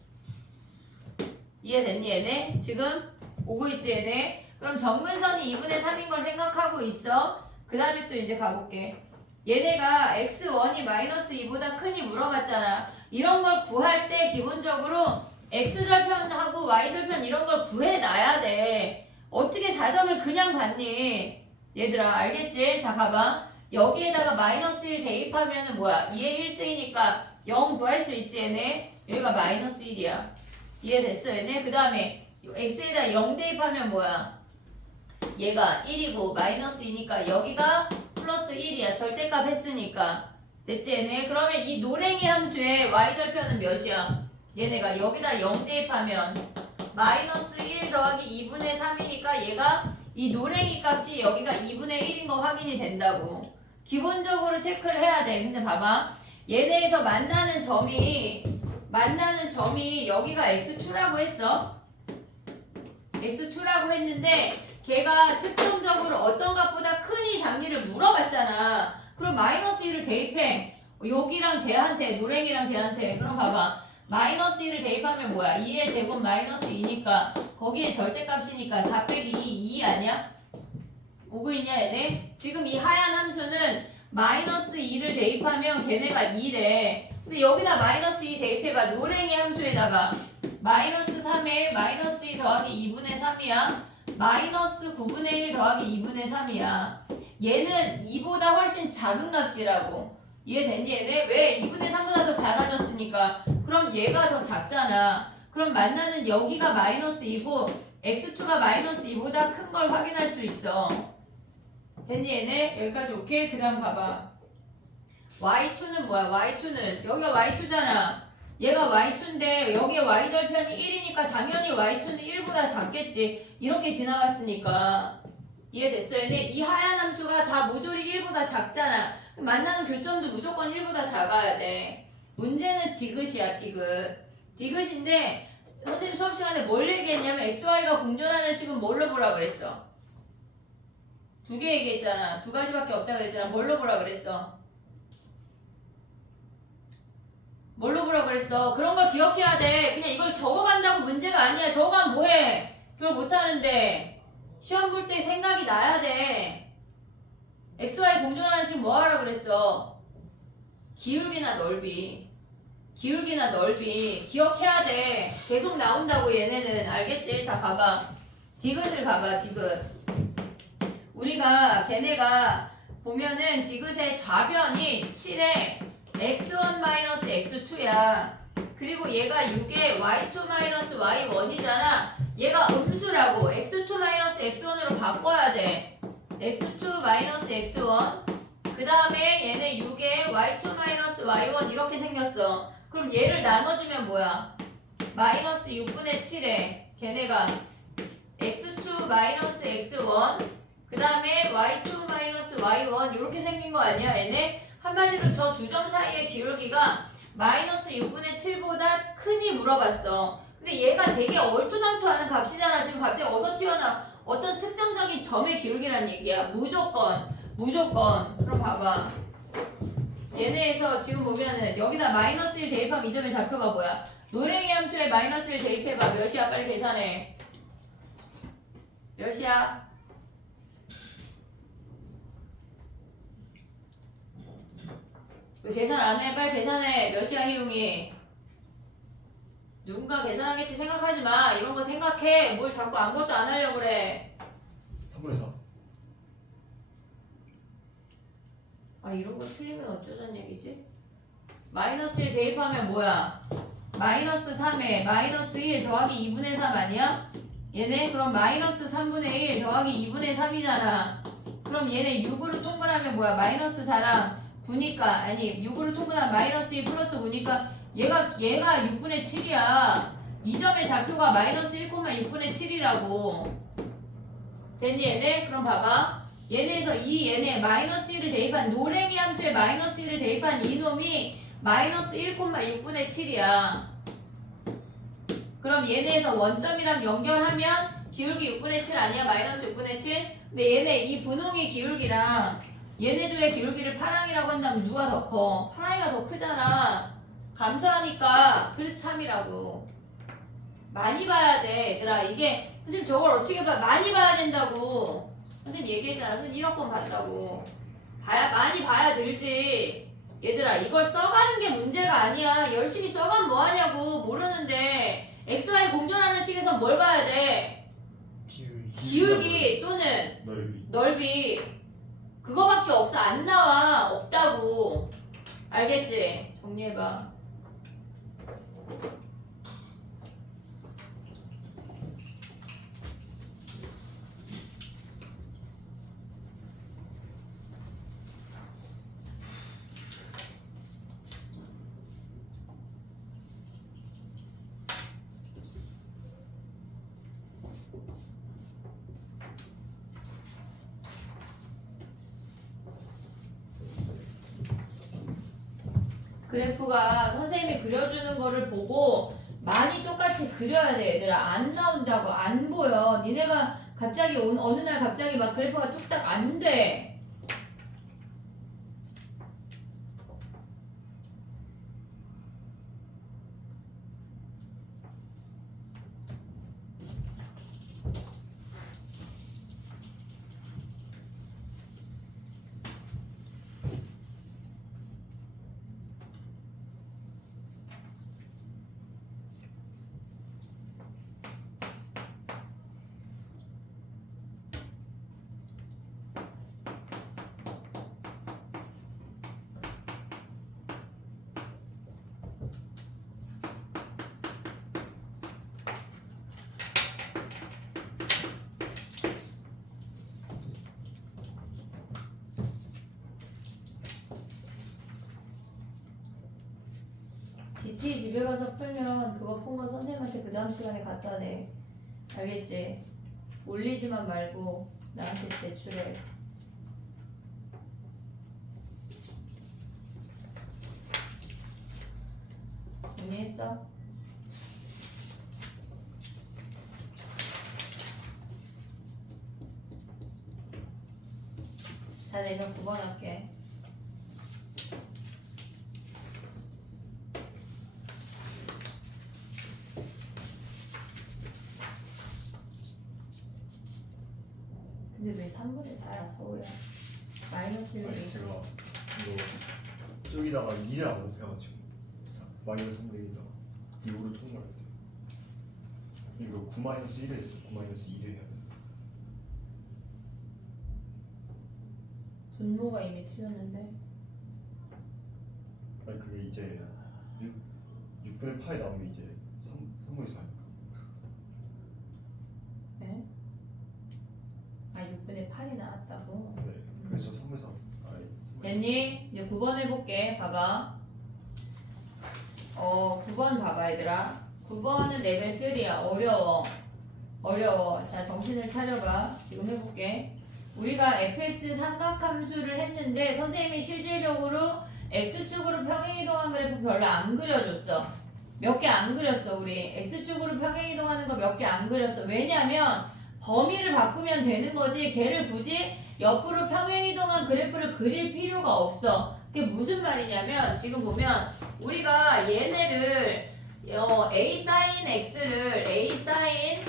이해됐니 얘네? 지금 오고 있지 얘네? 그럼 정근선이 2분의 3인 걸 생각하고 있어. 그 다음에 또 이제 가볼게. 얘네가 x1이 마이너스 2보다 크니 물어봤잖아. 이런 걸 구할 때 기본적으로 x절편하고 y절편 이런 걸 구해놔야 돼. 어떻게 4점을 그냥 받니? 얘들아 알겠지? 자 봐봐. 여기에다가 마이너스 1 대입하면은 뭐야? 2의 1 쓰이니까 0 구할 수 있지 얘네? 여기가 마이너스 1이야. 이해됐어 얘네? 그 다음에 x에다 0 대입하면 뭐야? 얘가 1이고 마이너스 2니까 여기가 플러스 1이야. 절대값 했으니까. 됐지 얘네? 그러면 이 노랭이 함수의 y절편은 몇이야? 얘네가 여기다 0 대입하면 마이너스 1 더하기 2분의 3이니까 얘가 이 노랭이 값이 여기가 2분의 1인 거 확인이 된다고. 기본적으로 체크를 해야 돼. 근데 봐봐. 얘네에서 만나는 점이 여기가 x2라고 했어. x2라고 했는데 걔가 특정적으로 어떤 값보다 크니 작니를 물어봤잖아. 그럼 마이너스 1을 대입해. 여기랑 쟤한테 노랭이랑 쟤한테 그럼 봐봐 마이너스 1을 대입하면 뭐야 2의 제곱 마이너스 2니까 거기에 절대값이니까 4 빼기 2 아니야? 오고 있냐 얘네? 지금 이 하얀 함수는 마이너스 2를 대입하면 걔네가 2래 근데 여기다 마이너스 2 대입해봐 노랭이 함수에다가 마이너스 3에 마이너스 2 더하기 2분의 3이야 마이너스 9분의 1 더하기 2분의 3이야 얘는 2보다 훨씬 작은 값이라고 이해됐니 얘네? 왜? 2분의 3보다 더 작아졌으니까 그럼 얘가 더 작잖아 그럼 만나는 여기가 마이너스 2고 x2가 마이너스 2보다 큰 걸 확인할 수 있어 됐니 얘네? 여기까지 오케이? 그 다음 봐봐 y2는 뭐야? y2는 여기가 y2잖아 얘가 y2인데 여기에 y절편이 1이니까 당연히 y2는 1보다 작겠지 이렇게 지나갔으니까 이해됐어 얘네? 이 하얀 함수가 다 모조리 1보다 작잖아 만나는 교점도 무조건 1보다 작아야 돼 문제는 디귿이야 디귿인데 선생님 수업 시간에 뭘 얘기했냐면 xy가 공존하는 식은 뭘로 보라 그랬어? 두 개 얘기했잖아 두 가지밖에 없다 그랬잖아 뭘로 보라 그랬어? 뭘로 보라 그랬어? 그런 걸 기억해야 돼 그냥 이걸 적어간다고 문제가 아니야 적어가면 뭐해? 그걸 못하는데 시험 볼 때 생각이 나야 돼 xy 공존하는 식 뭐 하라 그랬어? 기울기나 넓이 기억해야 돼 계속 나온다고 얘네는 알겠지? 자 봐봐 디귿을 봐봐 디귿 우리가 걔네가 보면은 디귿의 좌변이 7에 x1-x2야 그리고 얘가 6에 y2-y1이잖아 얘가 음수라고 x2-x1으로 바꿔야 돼 x2-x1 그 다음에 얘네 6에 y2-y1 이렇게 생겼어 그럼 얘를 나눠주면 뭐야 마이너스 6분의 7에 걔네가 x2-x1 그 다음에 y2-y1 이렇게 생긴 거 아니야 얘네? 한마디로 저 두 점 사이의 기울기가 마이너스 6분의 7보다 크니 물어봤어 근데 얘가 되게 얼토당토하는 값이잖아 지금 갑자기 어디서 튀어나와 어떤 특정적인 점의 기울기란 얘기야 무조건 그럼 봐봐 얘네에서 지금 보면은 여기다 마이너스 1 대입하면 이 점의 좌표가 뭐야 노랭이 함수에 마이너스 1 대입해봐 몇이야 빨리 계산해 몇이야 왜 계산 안 해? 빨리 계산해. 몇이야 희용이? 누군가 계산하겠지 생각하지 마. 이런 거 생각해. 뭘 자꾸 아무것도 안 하려고 그래. 3분의 4 아 이런 거 틀리면 어쩌자는 얘기지? 마이너스 1 대입하면 뭐야? 마이너스 3에 마이너스 1 더하기 2분의 3 아니야? 얘네 그럼 마이너스 3분의 1 더하기 2분의 3이잖아. 그럼 얘네 6으로 동그라면 뭐야? 마이너스 4랑 9니까 아니 6으로 통분하면 마이너스 2 플러스 9니까 얘가 6분의 7이야 이 점의 좌표가 마이너스 1,6분의 7이라고 됐니 얘네? 그럼 봐봐 얘네에서 이 얘네 마이너스 1을 대입한 노랭이 함수에 마이너스 1을 대입한 이놈이 마이너스 1,6분의 7이야 그럼 얘네에서 원점이랑 연결하면 기울기 6분의 7 아니야? 마이너스 6분의 7? 근데 얘네 이 분홍의 기울기랑 얘네들의 기울기를 파랑이라고 한다면 누가 더 커? 파랑이가 더 크잖아. 감소하니까 그래서 참이라고. 많이 봐야 돼 얘들아. 이게 선생님 저걸 어떻게 봐? 많이 봐야 된다고. 선생님 얘기했잖아. 선생님 1억 번 봤다고. 많이 봐야 늘지. 얘들아 이걸 써가는 게 문제가 아니야. 열심히 써가면 뭐하냐고. 모르는데 XY 공존하는 식에서 뭘 봐야 돼? 기울기 또는 넓이. 그거밖에 없어. 안 나와. 없다고. 알겠지? 정리해봐. 그래프가 선생님이 그려주는 거를 보고 많이 똑같이 그려야 돼 얘들아. 안 나온다고. 안 보여. 니네가 갑자기 어느 날 갑자기 막 그래프가 뚝딱 안 돼. BT 집에 가서 풀면 그거 푼 거 선생님한테 그 다음 시간에 갖다 내. 알겠지? 올리지만 말고 나한테 제출해. 정리했어? 다 내면 9번 할게. 근데 왜 3분의 4야 서우야? 마이너스 1로 아니 제가 이거 저기다가 2를 안 해가지고 마이너스 3분의다가 2로 총괄할 때 이거 9 마이너스 1을 했어. 9 마이너스 2를 해야 돼. 분모가 이미 틀렸는데. 아니 그게 이제 6분의 8이 나오면 이제 3분의 4니까. 네? 아 6분의 8이 나왔다고? 네. 그래서 3분의 4. 아니. 됐니? 이제 9번 해볼게. 봐봐. 9번 봐봐 얘들아. 9번은 레벨 3야. 어려워. 자 정신을 차려봐. 지금 해볼게. 우리가 fx 삼각함수를 했는데 선생님이 실질적으로 x축으로 평행이동한 그래프 별로 안 그려줬어. 몇 개 안 그렸어 우리. x축으로 평행이동하는 거 몇 개 안 그렸어. 왜냐면 범위를 바꾸면 되는 거지 걔를 굳이 옆으로 평행이동한 그래프를 그릴 필요가 없어. 그게 무슨 말이냐면 지금 보면 우리가 얘네를 a sin x를 a sin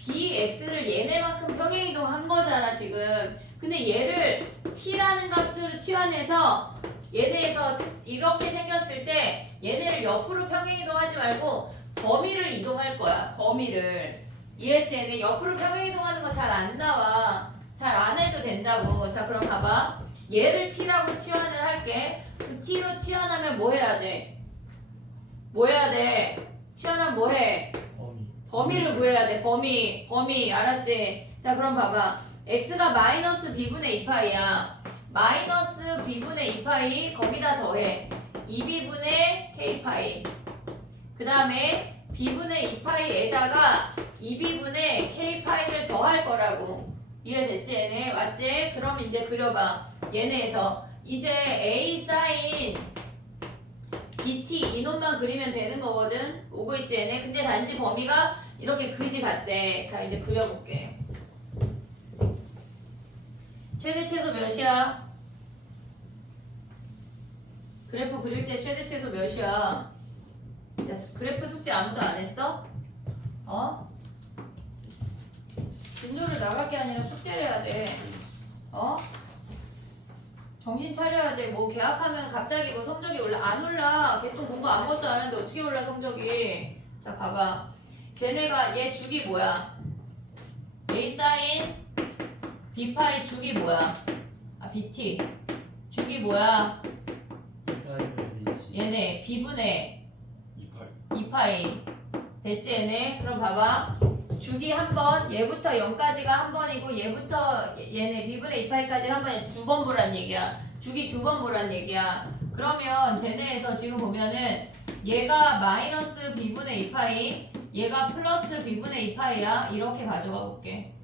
bx를 얘네만큼 평행이동한 거잖아 지금. 근데 얘를 t라는 값으로 치환해서 얘네에서 이렇게 생겼을 때 얘네를 옆으로 평행이동하지 말고 범위를 이동할 거야. 범위를. 이해했지? 얘네 옆으로 평행이동하는 거 잘 안 나와. 잘 안 해도 된다고. 자 그럼 봐봐. 얘를 t라고 치환을 할게. 그럼 t로 치환하면 뭐 해야 돼? 뭐 해야 돼? 치환하면 뭐 해? 범위를 구해야 돼. 범위 알았지? 자 그럼 봐봐. x가 마이너스 b분의 2파이야. 마이너스 b분의 2파이 거기다 더해 2b분의 k파이. 그 다음에 b분의 2파이에다가 2b분의 k파이를 더할 거라고. 이해됐지 얘네? 맞지? 그럼 이제 그려봐. 얘네에서 이제 a sin bt 이놈만 그리면 되는 거거든. 오고 있지 얘네. 근데 단지 범위가 이렇게 그지 같대. 자 이제 그려볼게. 최대 최소 몇이야? 그래프 그릴 때 최대 최소 몇이야? 야, 그래프 숙제 아무도 안 했어? 진도를 나갈 게 아니라 숙제를 해야 돼. 정신 차려야 돼. 뭐 계약하면 갑자기 뭐 성적이 안 올라. 걔 또 공부 아무것도 안 하는데 어떻게 올라 성적이. 자 가봐. 쟤네가 얘 죽이 뭐야? a sin b파이 죽이 뭐야? bt 죽이 뭐야? 얘네 b분의 2파이 됐지 얘네? 그럼 봐봐. 주기 한 번, 얘부터 0까지가 한 번이고 얘부터 얘네 b분의 2파이까지 한 번에 두 번 보란 얘기야. 주기 두 번 보란 얘기야. 그러면 쟤네에서 지금 보면은 얘가 마이너스 b분의 2파이, 얘가 플러스 b분의 2파이야. 이렇게 가져가 볼게.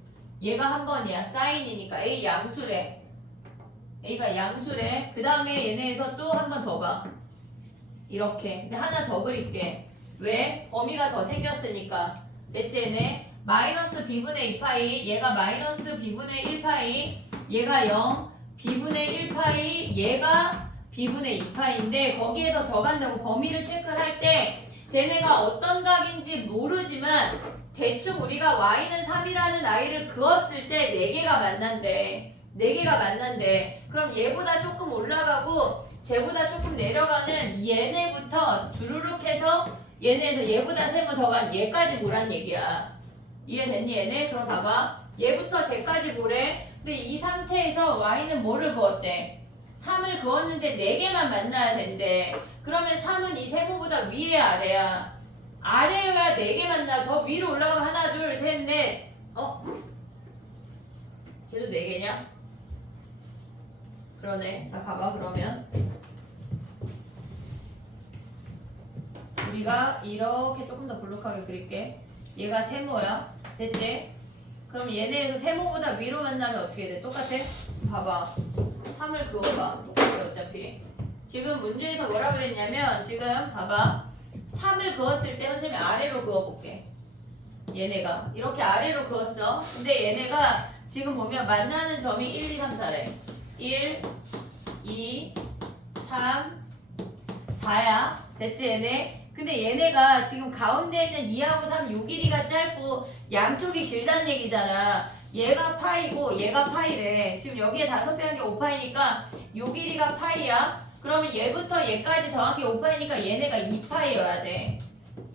얘가 한 번이야. 사인이니까 a 양수래. a가 양수래. 그 다음에 얘네에서 또 한 번 더 봐. 이렇게. 근데 하나 더 그릴게. 왜? 범위가 더 생겼으니까. 됐지 얘네? 마이너스 b분의 2파이, 얘가 마이너스 b분의 1파이, 얘가 0, b분의 1파이, 얘가 b분의 2파이인데 거기에서 더 간다고. 범위를 체크할 때 쟤네가 어떤 각인지 모르지만 대충 우리가 y는 3이라는 i를 그었을 때 4개가 만난대. 4개가 만난대. 그럼 얘보다 조금 올라가고 쟤보다 조금 내려가는 얘네부터 주르륵 해서 얘네에서 얘보다 세모 더 간 얘까지 보란 얘기야. 이해됐니 얘네? 그럼 봐봐. 얘부터 쟤까지 보래. 근데 이 상태에서 y는 뭐를 그었대? 3을 그었는데 4개만 만나야 된대. 그러면 3은 이 세모보다 위에 아래야? 아래여야 4개 만나. 더 위로 올라가면 하나 둘 셋 넷. 걔도 4개냐? 그러네. 자 가봐 그러면 우리가 이렇게 조금 더 볼록하게 그릴게. 얘가 세모야. 됐지? 그럼 얘네에서 세모보다 위로 만나면 어떻게 돼? 똑같아? 봐봐. 3을 그어봐. 똑같아 어차피. 지금 문제에서 뭐라 그랬냐면 지금 봐봐. 3을 그었을 때 선생님이 아래로 그어볼게. 얘네가 이렇게 아래로 그었어. 근데 얘네가 지금 보면 만나는 점이 1, 2, 3, 4래. 1, 2, 3, 4야. 됐지 얘네? 근데 얘네가 지금 가운데 있는 2하고 3 요 길이가 짧고 양쪽이 길다는 얘기잖아. 얘가 파이고 얘가 파이래. 지금 여기에 5배 한 게 5파이니까 요 길이가 파이야. 그러면 얘부터 얘까지 더한 게 5파이니까 얘네가 2파이여야 돼.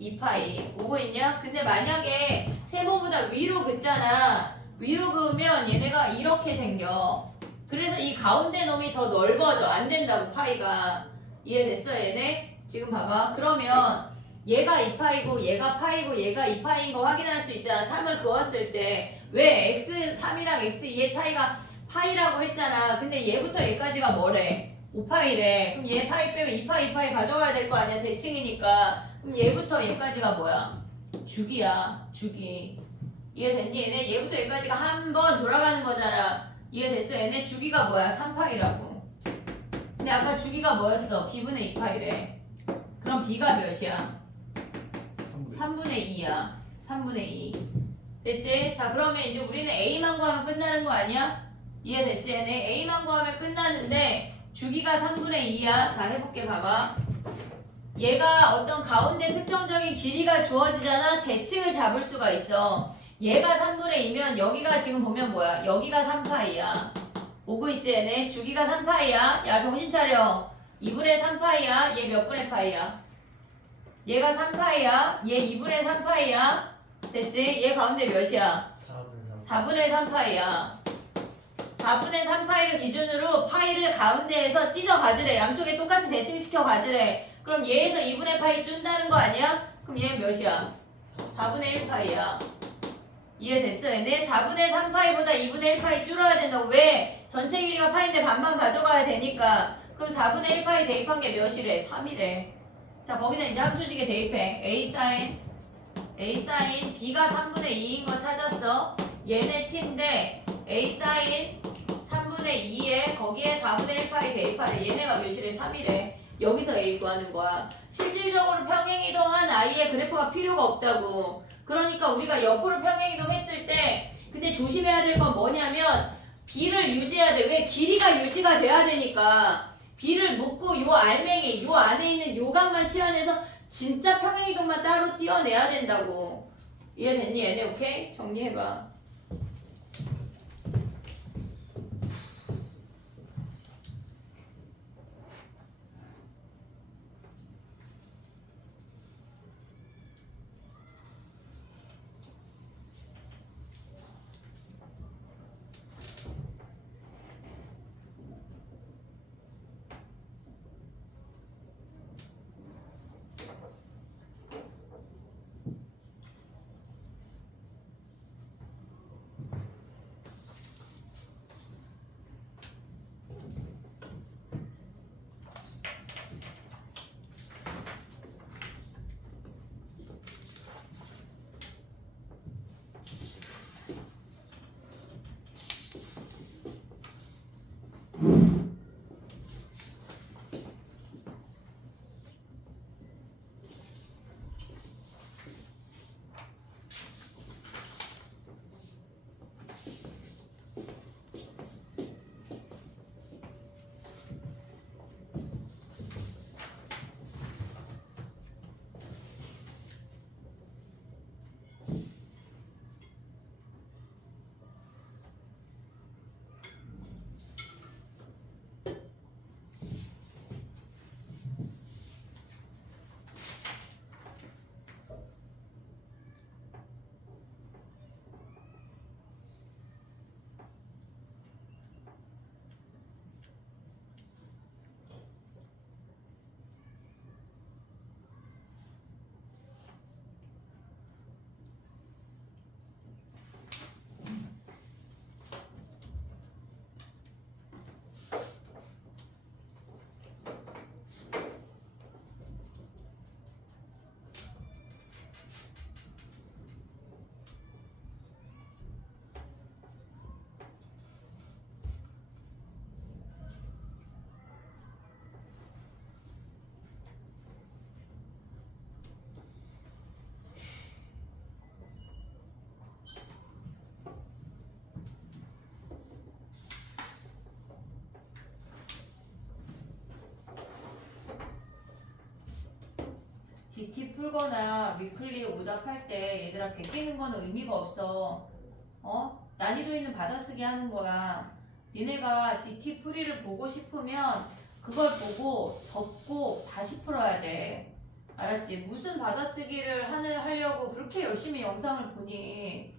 2파이. 오고 있냐? 근데 만약에 세모보다 위로 긋잖아. 위로 그으면 얘네가 이렇게 생겨. 그래서 이 가운데 놈이 더 넓어져. 안 된다고 파이가. 이해됐어 얘네? 지금 봐봐. 그러면 얘가 2파이고 얘가 파이고 얘가 2파이인 거 확인할 수 있잖아. 3을 그었을 때. 왜 x3이랑 x2의 차이가 파이라고 했잖아. 근데 얘부터 얘까지가 뭐래? 5파이래. 그럼 얘 파이 빼면 2파이 가져가야 될 거 아니야. 대칭이니까. 그럼 얘부터 얘까지가 뭐야? 주기야. 주기. 이해됐니? 얘네 얘부터 얘까지가 한 번 돌아가는 거잖아. 이해됐어? 얘네 주기가 뭐야? 3파이라고. 근데 아까 주기가 뭐였어? b분의 2파이래. 그럼 b가 몇이야? 3분의 2야. 3분의 2. 됐지? 자 그러면 이제 우리는 a만 구하면 끝나는 거 아니야? 이해됐지? 얘네 a만 구하면 끝나는데 주기가 3분의 2야. 자 해볼게 봐봐. 얘가 어떤 가운데 특정적인 길이가 주어지잖아. 대칭을 잡을 수가 있어. 얘가 3분의 2면 여기가 지금 보면 뭐야? 여기가 3파이야. 오고 있지 얘네? 주기가 3파이야. 야 정신 차려. 2분의 3파이야. 얘 몇 분의 파이야? 얘가 3파이야. 얘 2분의 3파이야. 됐지? 얘 가운데 몇이야? 4분의 3파이야. 4분의 3파이를 기준으로 파이를 가운데에서 찢어 가지래. 양쪽에 똑같이 대칭시켜 가지래. 그럼 얘에서 2분의 파이 준다는 거 아니야? 그럼 얘는 몇이야? 4분의 1파이야. 이해됐어 얘네? 4분의 3파이보다 2분의 1파이 줄어야 된다고. 왜? 전체 길이가 파인데 반반 가져가야 되니까. 그럼 4분의 1파이 대입한 게 몇이래? 3이래. 자 거기는 이제 함수식에 대입해. A 사인 B가 3분의 2인 거 찾았어. 얘네 t인데 A 사인 3분의 2에 거기에 4분의 1파이 대입하래. 얘네가 몇이래? 3이래. 여기서 A 구하는 거야. 실질적으로 평행이동한 I의 그래프가 필요가 없다고. 그러니까 우리가 옆으로 평행이동했을 때 근데 조심해야 될 건 뭐냐면 B를 유지해야 돼. 왜? 길이가 유지가 돼야 되니까. B를 묶고 요 알맹이 요 안에 있는 요각만 치환해서 진짜 평행이동만 따로 띄어내야 된다고. 이해됐니 얘네? 오케이? 정리해봐. DT 풀거나 위클리 오답할 때 얘들아 베끼는 거는 의미가 없어. 난이도 있는 받아쓰기 하는 거야. 니네가 DT 풀이를 보고 싶으면 그걸 보고 덮고 다시 풀어야 돼. 알았지? 무슨 받아쓰기를 하려고 그렇게 열심히 영상을 보니?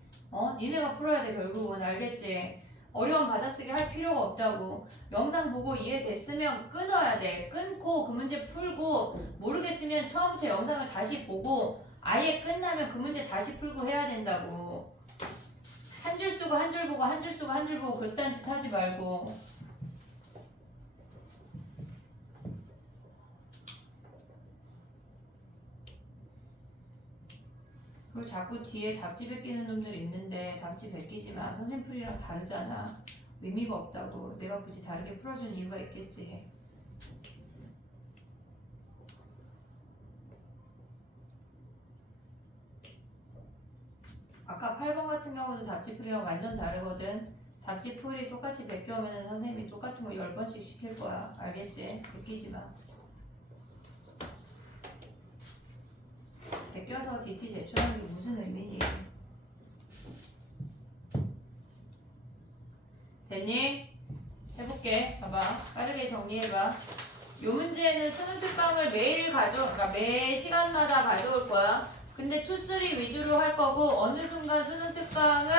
니네가 풀어야 돼 결국은. 알겠지? 어려운 받아쓰기 할 필요가 없다고. 영상 보고 이해됐으면 끊어야 돼. 끊고 그 문제 풀고 모르겠으면 처음부터 영상을 다시 보고 아예 끝나면 그 문제 다시 풀고 해야 된다고. 한 줄 쓰고 한 줄 보고 한 줄 쓰고 한 줄 보고 그딴 짓 하지 말고. 그리고 자꾸 뒤에 답지 베끼는 놈들 있는데 답지 베끼지 마. 선생님 풀이랑 다르잖아. 의미가 없다고. 내가 굳이 다르게 풀어준 이유가 있겠지. 아까 8번 같은 경우도 답지 풀이랑 완전 다르거든. 답지 풀이 똑같이 베껴오면 선생님이 똑같은 거 10번씩 시킬 거야. 알겠지? 베끼지 마. 베껴서 DT 제출하는 게 무슨 의미니? 됐니? 해볼게. 봐봐. 빠르게 정리해봐. 요 문제는 수능 특강을 그러니까 매 시간마다 가져올 거야. 근데 2, 3 위주로 할 거고 어느 순간 수능 특강을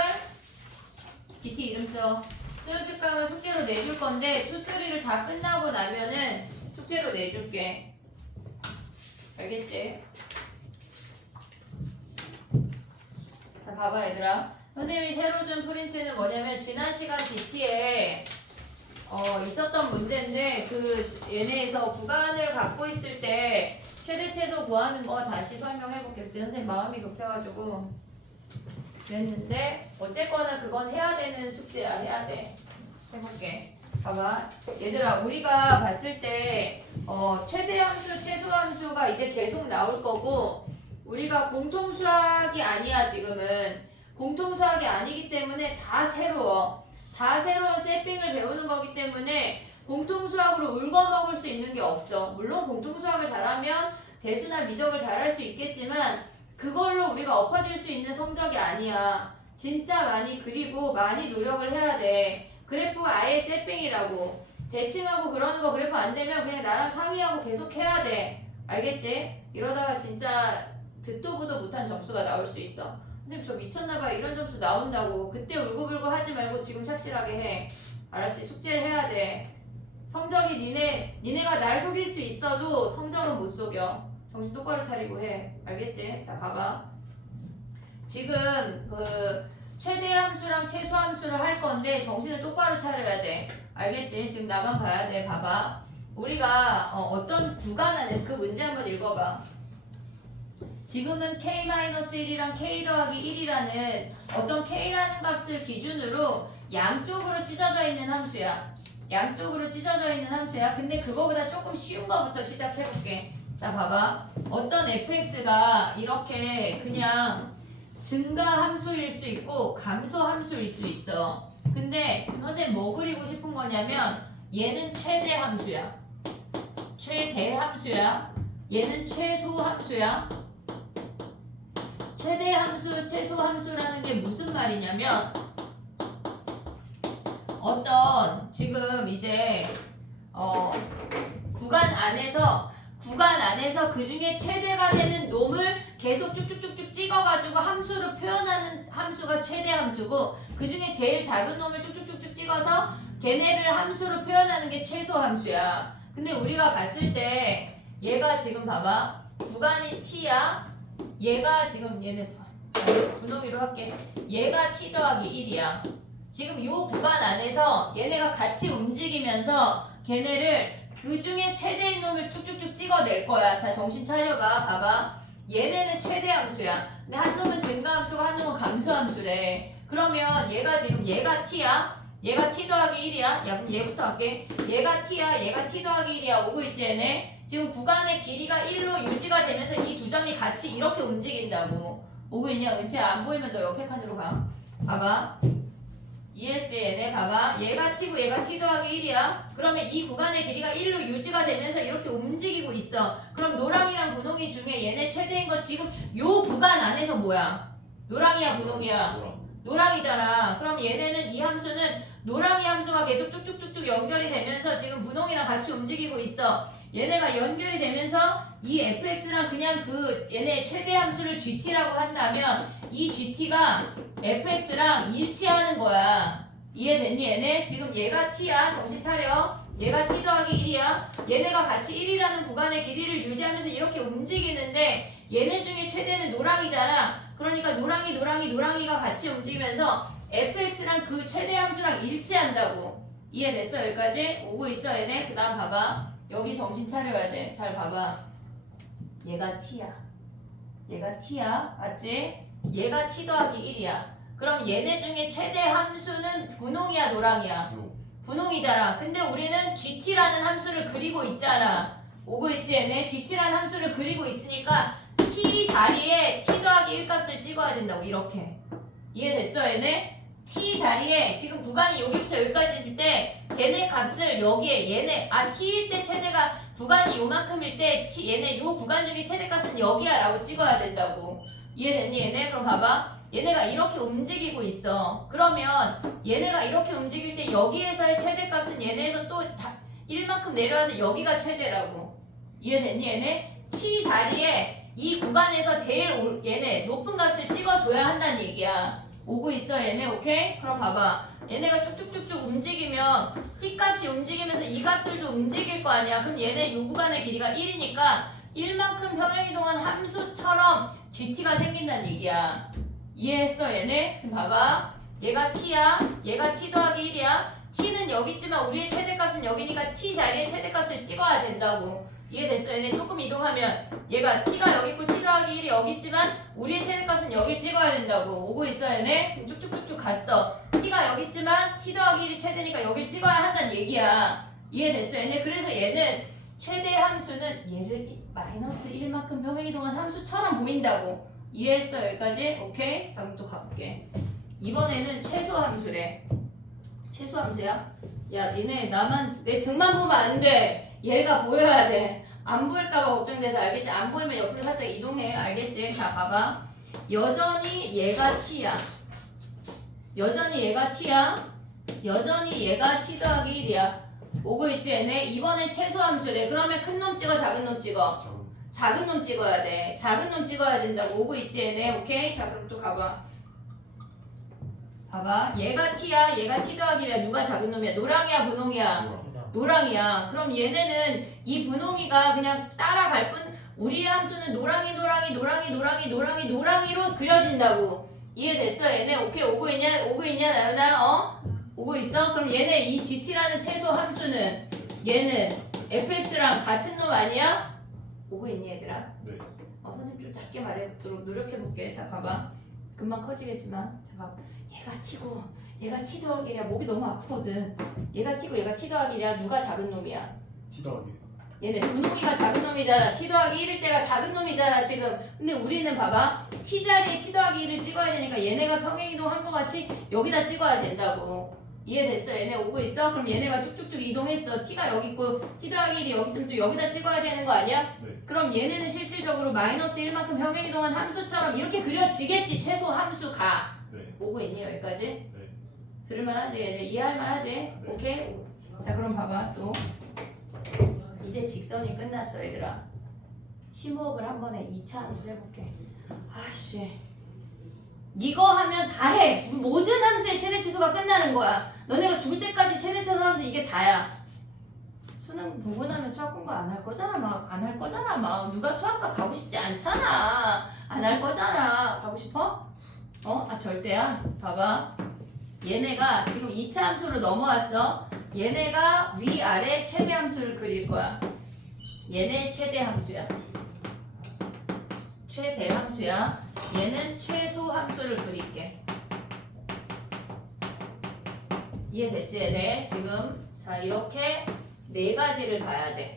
DT 이름 써. 수능 특강을 숙제로 내줄 건데 2, 3를 다 끝나고 나면은 숙제로 내줄게. 알겠지? 자, 봐봐 얘들아. 선생님이 새로 준 프린트는 뭐냐면 지난 시간 DT에 있었던 문제인데 얘네에서 구간을 갖고 있을 때 최대 최소 구하는 거 다시 설명해볼게. 그때 선생님 마음이 급해가지고 그랬는데 어쨌거나 그건 해야 되는 숙제야. 해야 돼. 해볼게. 봐봐 얘들아, 우리가 봤을 때 최대 함수 최소 함수가 이제 계속 나올 거고 우리가 공통수학이 아니야. 지금은 공통수학이 아니기 때문에 다 새로워. 다 새로운 세핑을 배우는 거기 때문에 공통수학으로 울거먹을 수 있는 게 없어. 물론 공통수학을 잘하면 대수나 미적을 잘할 수 있겠지만 그걸로 우리가 엎어질 수 있는 성적이 아니야. 진짜 많이 그리고 많이 노력을 해야 돼. 그래프가 아예 세핑이라고. 대칭하고 그러는 거 그래프 안 되면 그냥 나랑 상의하고 계속 해야 돼. 알겠지? 이러다가 진짜 듣도 보도 못한 점수가 나올 수 있어. 선생님 저 미쳤나봐요. 이런 점수 나온다고. 그때 울고불고 하지 말고 지금 착실하게 해. 알았지? 숙제를 해야 돼. 성적이 니네가 날 속일 수 있어도 성적은 못 속여. 정신 똑바로 차리고 해. 알겠지? 자 봐봐. 지금 최대 함수랑 최소 함수를 할 건데 정신을 똑바로 차려야 돼. 알겠지? 지금 나만 봐야 돼. 봐봐. 우리가 어떤 구간 안에 그 문제 한번 읽어봐. 지금은 k-1이랑 k 더하기 1이라는 어떤 k라는 값을 기준으로 양쪽으로 찢어져 있는 함수야. 양쪽으로 찢어져 있는 함수야. 근데 그거보다 조금 쉬운 거부터 시작해볼게. 자 봐봐. 어떤 fx가 이렇게 그냥 증가 함수일 수 있고 감소 함수일 수 있어. 근데 지금 선생님 뭐 그리고 싶은 거냐면 얘는 최대 함수야. 최대 함수야. 얘는 최소 함수야. 최대 함수, 최소 함수라는 게 무슨 말이냐면 어떤 지금 이제 구간 안에서 그 중에 최대가 되는 놈을 계속 쭉쭉쭉쭉 찍어가지고 함수로 표현하는 함수가 최대 함수고 그 중에 제일 작은 놈을 쭉쭉쭉쭉 찍어서 걔네를 함수로 표현하는 게 최소 함수야. 근데 우리가 봤을 때 얘가 지금 봐봐. 구간이 t야. 얘가 지금 얘네 분홍이로 할게. 얘가 t 더하기 1이야. 지금 요 구간 안에서 얘네가 같이 움직이면서 걔네를 그 중에 최대인 놈을 쭉쭉쭉 찍어낼 거야. 자 정신 차려봐. 봐봐. 얘네는 최대 함수야. 근데 한 놈은 증가 함수고 한 놈은 감소 함수래. 그러면 얘가 지금 얘가 t야. 얘가 t 더하기 1이야. 야 그럼 얘부터 할게. 얘가 t야. 얘가 t 더하기 1이야. 오고 있지 얘네. 지금 구간의 길이가 1로 유지가 되면서 이 두 점이 같이 이렇게 움직인다고. 오고 있냐? 은채야 안 보이면 너 옆에 칸으로 가. 봐봐. 이해했지? 얘네 봐봐. 얘가 t고 얘가 t 더하기 1이야. 그러면 이 구간의 길이가 1로 유지가 되면서 이렇게 움직이고 있어. 그럼 노랑이랑 분홍이 중에 얘네 최대인 거 지금 요 구간 안에서 뭐야? 노랑이야 분홍이야? 노랑. 노랑이잖아. 그럼 얘네는 이 함수는 노랑이 함수가 계속 쭉쭉쭉쭉 연결이 되면서 지금 분홍이랑 같이 움직이고 있어. 얘네가 연결이 되면서 이 fx랑 그냥 그 얘네 최대 함수를 gt라고 한다면 이 gt가 fx랑 일치하는 거야. 이해됐니 얘네? 지금 얘가 t야. 정신 차려. 얘가 t 더하기 1이야. 얘네가 같이 1이라는 구간의 길이를 유지하면서 이렇게 움직이는데 얘네 중에 최대는 노랑이잖아. 그러니까 노랑이가 같이 움직이면서 fx랑 그 최대 함수랑 일치한다고. 이해됐어? 여기까지? 오고 있어 얘네? 그 다음 봐봐. 여기 정신 차려야 돼. 잘 봐봐. 얘가 t야. 얘가 t야. 맞지? 얘가 t 더하기 1이야. 그럼 얘네 중에 최대 함수는 분홍이야 노랑이야? 분홍. 분홍이잖아. 근데 우리는 gt라는 함수를 그리고 있잖아. 오고 있지 얘네? gt라는 함수를 그리고 있으니까 t 자리에 t 더하기 1 값을 찍어야 된다고. 이렇게. 이해됐어 얘네? t 자리에 지금 구간이 여기부터 여기까지일 때 걔네 값을 여기에 얘네 t일 때 최대가 구간이 요만큼일 때 얘네 요 구간 중에 최대값은 여기야 라고 찍어야 된다고. 이해됐니 얘네? 그럼 봐봐. 얘네가 이렇게 움직이고 있어. 그러면 얘네가 이렇게 움직일 때 여기에서의 최대값은 얘네에서 또 1만큼 내려와서 여기가 최대라고. 이해됐니 얘네? t 자리에 이 구간에서 제일 얘네 높은 값을 찍어줘야 한다는 얘기야. 오고 있어 얘네? 오케이? 그럼 봐봐. 얘네가 쭉쭉쭉쭉 움직이면 t값이 움직이면서 이 값들도 움직일 거 아니야. 그럼 얘네 요 구간의 길이가 1이니까 1만큼 평행이동한 함수처럼 gt가 생긴다는 얘기야. 이해했어 얘네? 지금 봐봐. 얘가 t야. 얘가 t 더하기 1이야. t는 여기 있지만 우리의 최대값은 여기니까 t 자리에 최대값을 찍어야 된다고. 이해됐어 얘네? 조금 이동하면 얘가 t가 여기 있고 t 더하기 1이 여기 있지만 우리의 최대값은 여길 찍어야 된다고. 오고 있어 얘네? 쭉쭉쭉쭉 갔어. t가 여기 있지만 t 더하기 1이 최대니까 여길 찍어야 한다는 얘기야. 이해됐어 얘네? 그래서 얘는 최대 함수는 얘를 마이너스 1만큼 평행이동한 함수처럼 보인다고. 이해했어 여기까지? 오케이? 자 그럼 또 가볼게. 이번에는 최소 함수래. 최소 함수야? 야 니네 나만 내 등만 보면 안 돼. 얘가 보여야 돼. 안 보일까봐 걱정돼서 알겠지? 안 보이면 옆으로 살짝 이동해. 알겠지? 자 봐봐. 여전히 얘가 t야. 여전히 얘가 t야. 여전히 얘가 t 더하기 1이야. 오고 있지 얘네? 이번엔 최소 함수래. 그러면 큰 놈 찍어 작은 놈 찍어? 작은 놈 찍어야 돼. 작은 놈 찍어야 된다고. 오고 있지 얘네? 오케이? 자 그럼 또 가봐. 봐봐. 얘가 t야. 얘가 t 더하기 1이야. 누가 작은 놈이야? 노랑이야 분홍이야? 노랑이야. 그럼 얘네는 이 분홍이가 그냥 따라갈 뿐 우리의 함수는 노랑이로 그려진다고. 이해됐어 얘네? 오케이 오고 있냐? 오고 있냐 나연아? 오고 있어? 그럼 얘네 이 gt라는 최소 함수는 얘는 fx랑 같은 놈 아니야? 오고 있니 얘들아? 네. 선생님 좀 작게 말해보도록 노력해볼게. 자 봐봐. 금방 커지겠지만 자 봐봐. 얘가 t고 얘가 t 더하기 1이야. 목이 너무 아프거든. 얘가 t고 얘가 t 더하기 1이야. 누가 작은 놈이야? t 더하기. 얘네 분홍이가 작은 놈이잖아. t 더하기 1일 때가 작은 놈이잖아 지금. 근데 우리는 봐봐. t 자리에 t 더하기 1을 찍어야 되니까 얘네가 평행이동 한 거 같이 여기다 찍어야 된다고. 이해됐어? 얘네 오고 있어? 그럼 얘네가 쭉쭉쭉 이동했어. t가 여기 있고 t 더하기 1이 여기 있으면 또 여기다 찍어야 되는 거 아니야? 네. 그럼 얘네는 실질적으로 마이너스 1만큼 평행이동한 함수처럼 이렇게 그려지겠지. 최소 함수가. 네. 오고 있니 여기까지? 네. 들을만하지? 얘네 이해할만하지? 네. 오케이? 자 그럼 봐봐 또 이제 직선이 끝났어 얘들아. 심호흡을 한 번에 2차 함수를 해볼게. 아씨 이거 하면 다 해. 모든 함수의 최대 치수가 끝나는 거야. 너네가 죽을 때까지 최대 치수 함수 이게 다야. 수능 보고 나면 수학 공부 안 할 거잖아. 막 안 할 거잖아. 막 누가 수학과 가고 싶지 않잖아. 안 할 거잖아. 가고 싶어? 절대야. 봐봐. 얘네가 지금 2차 함수로 넘어왔어. 얘네가 위아래 최대 함수를 그릴 거야. 얘네 최대 함수야. 최대 함수야. 얘는 최소 함수를 그릴게. 이해됐지 얘네? 지금 자 이렇게 네 가지를 봐야 돼.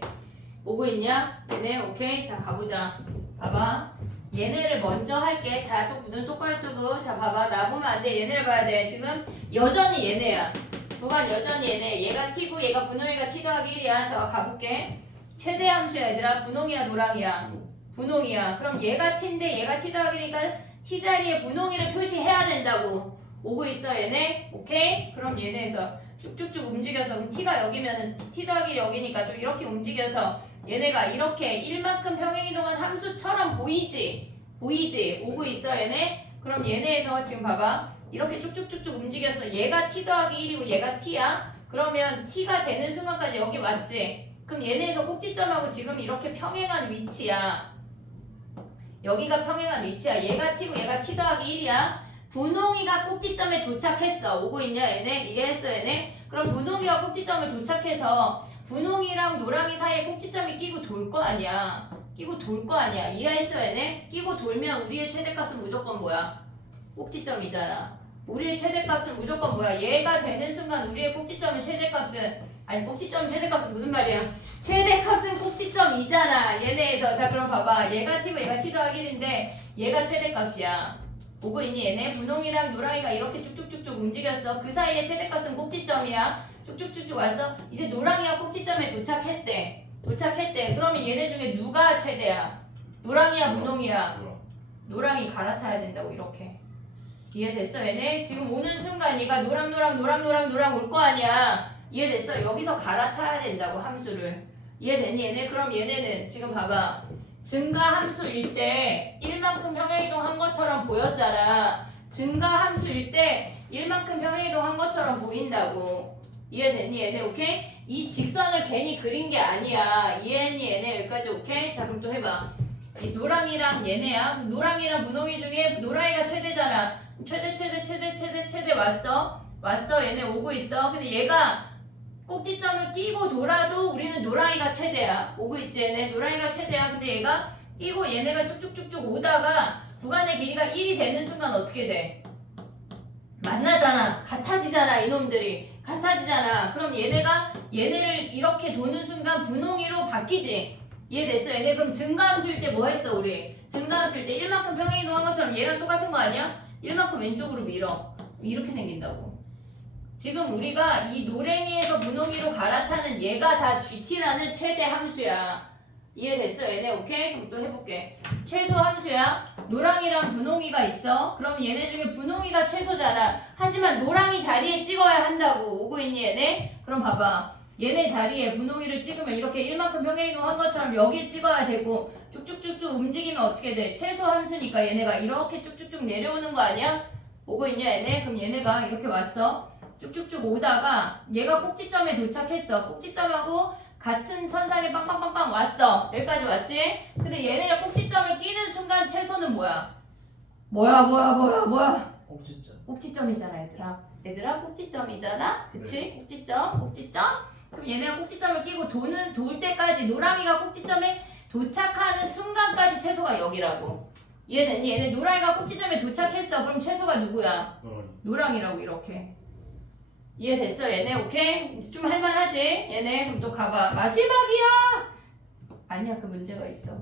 오고 있냐? 네네 오케이. 자 가보자. 봐봐. 얘네를 먼저 할게. 자, 또 눈 똑바로 뜨고. 자, 봐봐. 나 보면 안 돼. 얘네를 봐야 돼. 지금 여전히 얘네야. 구간 여전히 얘네. 얘가 t고 얘가 분홍이가 t 더하기 1이야. 자, 가볼게. 최대 함수야, 얘들아. 분홍이야, 노랑이야? 분홍이야. 그럼 얘가 t인데 얘가 t 더하기니까 t 자리에 분홍이를 표시해야 된다고. 오고 있어, 얘네? 오케이? 그럼 얘네에서 쭉쭉쭉 움직여서 그럼 t가 여기면은 t 더하기 여기니까 또 이렇게 움직여서 얘네가 이렇게 1만큼 평행이동한 함수처럼 보이지? 보이지? 오고 있어, 얘네? 그럼 얘네에서 지금 봐봐. 이렇게 쭉쭉쭉쭉 움직였어. 얘가 t 더하기 1이고 얘가 t야. 그러면 t가 되는 순간까지 여기 왔지? 그럼 얘네에서 꼭지점하고 지금 이렇게 평행한 위치야. 여기가 평행한 위치야. 얘가 t고 얘가 t 더하기 1이야. 분홍이가 꼭지점에 도착했어. 오고 있냐, 얘네? 이해했어, 얘네? 그럼 분홍이가 꼭지점을 도착해서 분홍이랑 노랑이 사이에 꼭지점이 끼고 돌 거 아니야. 끼고 돌 거 아니야. 이해했어, 얘네? 끼고 돌면 우리의 최대값은 무조건 뭐야? 꼭지점이잖아. 우리의 최대값은 무조건 뭐야? 얘가 되는 순간 우리의 꼭지점은 최대값은 아니 꼭지점 최대값은 무슨 말이야? 최대값은 꼭지점이잖아. 얘네에서. 자, 그럼 봐봐. 얘가 t고 얘가 t 더하기 1인데 얘가 최대값이야. 보고 있니, 얘네? 분홍이랑 노랑이가 이렇게 쭉쭉쭉쭉 움직였어. 그 사이에 최대값은 꼭지점이야. 쭉쭉쭉쭉 왔어. 이제 노랑이가 꼭지점에 도착했대. 그러면 얘네 중에 누가 최대야? 노랑이야, 분홍이야? 노랑이 갈아타야 된다고, 이렇게. 이해됐어, 얘네? 지금 오는 순간 얘가 노랑 올 거 아니야. 이해됐어? 여기서 갈아타야 된다고, 함수를. 이해됐니, 얘네? 그럼 얘네는 지금 봐봐. 증가함수일 때 1만큼 평행이동 한 것처럼 보였잖아. 증가함수일 때 1만큼 평행이동 한 것처럼 보인다고. 이해됐니, 얘네? 오케이? 이 직선을 괜히 그린 게 아니야. 이해했니, 얘네? 여기까지 오케이? 자, 그럼 또 해봐. 이 노랑이랑 얘네야. 노랑이랑 분홍이 중에 노랑이가 최대잖아. 최대 왔어. 얘네 오고 있어. 근데 얘가 꼭지점을 끼고 돌아도 우리는 노랑이가 최대야. 오고 있지, 얘네? 노랑이가 최대야. 근데 얘가 끼고 얘네가 쭉쭉쭉쭉 오다가 구간의 길이가 1이 되는 순간 어떻게 돼? 만나잖아. 같아지잖아, 이놈들이. 같아지잖아. 그럼 얘네를 이렇게 도는 순간 분홍이로 바뀌지? 이해됐어, 얘네? 그럼 증가함수일 때 뭐 했어, 우리? 증가함수일 때 1만큼 평행이동한 것처럼 얘랑 똑같은 거 아니야? 1만큼 왼쪽으로 밀어. 이렇게 생긴다고. 지금 우리가 이 노랭이에서 분홍이로 갈아타는 얘가 다 GT라는 최대 함수야. 이해됐어, 얘네? 오케이? 그럼 또 해볼게. 최소 함수야. 노랑이랑 분홍이가 있어. 그럼 얘네 중에 분홍이가 최소잖아. 하지만 노랑이 자리에 찍어야 한다고. 오고 있니, 얘네? 그럼 봐봐. 얘네 자리에 분홍이를 찍으면 이렇게 1만큼 평행이동한 것처럼 여기에 찍어야 되고 쭉쭉쭉쭉 움직이면 어떻게 돼? 최소 함수니까 얘네가 이렇게 쭉쭉쭉 내려오는 거 아니야? 오고 있냐, 얘네? 그럼 얘네가 이렇게 왔어. 쭉쭉쭉 오다가 얘가 꼭지점에 도착했어. 꼭지점하고 같은 선상에 빵빵빵빵 왔어. 여기까지 왔지? 근데 얘네가 꼭지점을 끼는 순간 최소는 뭐야? 뭐야? 꼭지점. 꼭지점이잖아, 얘들아 꼭지점이잖아. 그치? 꼭지점. 그럼 얘네가 꼭지점을 끼고 돌 때까지 노랑이가 꼭지점에 도착하는 순간까지 최소가 여기라고. 이해됐니? 얘네 노랑이가 꼭지점에 도착했어. 그럼 최소가 누구야? 노랑이라고, 이렇게. 이해됐어, 얘네? 오케이? 좀 할만하지? 얘네? 그럼 또 가봐. 마지막이야! 아니야, 그 문제가 있어.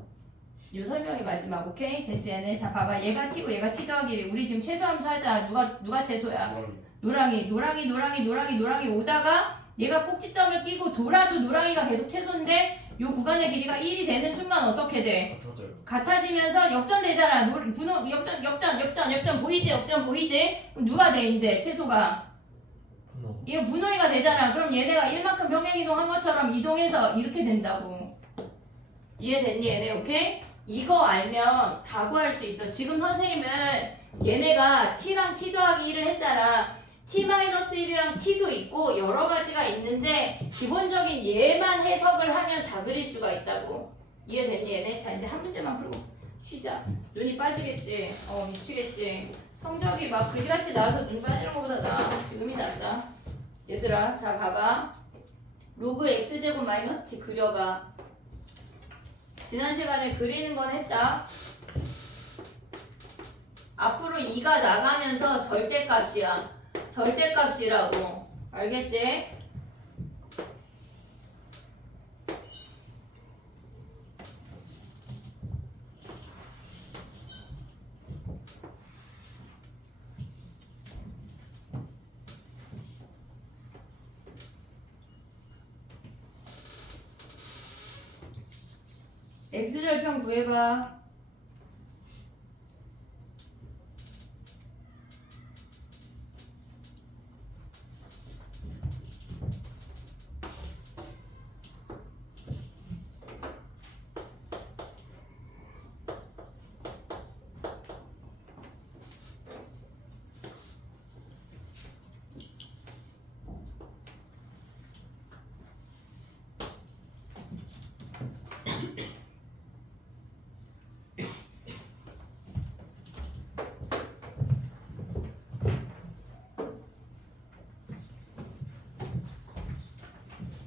요 설명이 마지막. 오케이? 됐지, 얘네? 자, 봐봐. 얘가 t고 얘가 t 더하기 1. 우리 지금 최소함수 하잖아. 누가 최소야? 노랑이 오다가 얘가 꼭지점을 끼고 돌아도 노랑이가 계속 최소인데 요 구간의 길이가 1이 되는 순간 어떻게 돼? 같아지면서 역전되잖아. 분홍 역전 보이지? 역전 보이지? 그럼 누가 돼, 이제 최소가? 분홍. 이거 분홍이가 되잖아. 그럼 얘네가 1만큼 평행이동한 것처럼 이동해서 이렇게 된다고. 이해됐니, 얘네? 오케이? 이거 알면 다 구할 수 있어. 지금 선생님은 얘네가 t랑 t 더하기 1을 했잖아. t-1이랑 t도 있고 여러 가지가 있는데 기본적인 얘만 해석을 하면 다 그릴 수가 있다고. 이해됐니, 얘네? 자, 이제 한 문제만 풀고 쉬자. 눈이 빠지겠지? 미치겠지? 성적이 막 그지같이 나와서 눈 빠지는 것보다 나아. 지금이 낫다. 얘들아, 자, 봐봐. 로그 x제곱 마이너스 t 그려봐. 지난 시간에 그리는 건 했다. 앞으로 2가 나가면서 절대값이야. 절대값이라고. 알겠지? x절편 구해봐.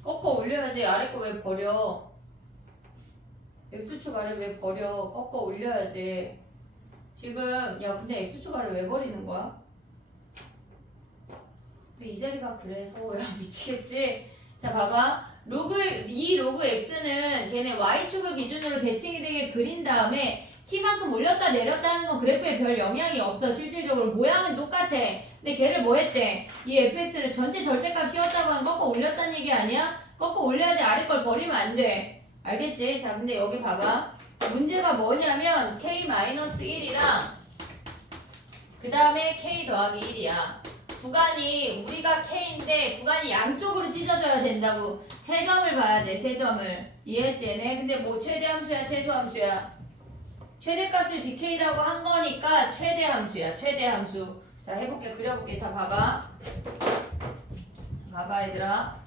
꺾어 올려야지. 아래 거 왜 버려? x축 아래 왜 버려? 꺾어 올려야지. 지금 야 근데 x축 아래 왜 버리는 거야? 근데 이 자리가 그래서 야 미치겠지? 자 봐봐. 이 로그 x는 걔네 y축을 기준으로 대칭이 되게 그린 다음에 t만큼 올렸다 내렸다 하는 건 그래프에 별 영향이 없어. 실질적으로 모양은 똑같아. 근데 걔를 뭐 했대? 이 fx를 전체 절대값 씌웠다고 하면 꺾어 올렸다는 얘기 아니야? 꺾어 올려야지 아래 걸 버리면 안 돼. 알겠지? 자 근데 여기 봐봐. 문제가 뭐냐면 k-1이랑 그 다음에 k 더하기 1이야. 구간이 우리가 k인데 구간이 양쪽으로 찢어져야 된다고. 세 점을 봐야 돼. 세 점을. 이해했지? 얘네? 근데 뭐 최대함수야 최소함수야? 최대값을 gk라고 한 거니까 최대함수야. 최대함수. 자 해볼게. 그려볼게. 자 봐봐. 자 봐봐 얘들아.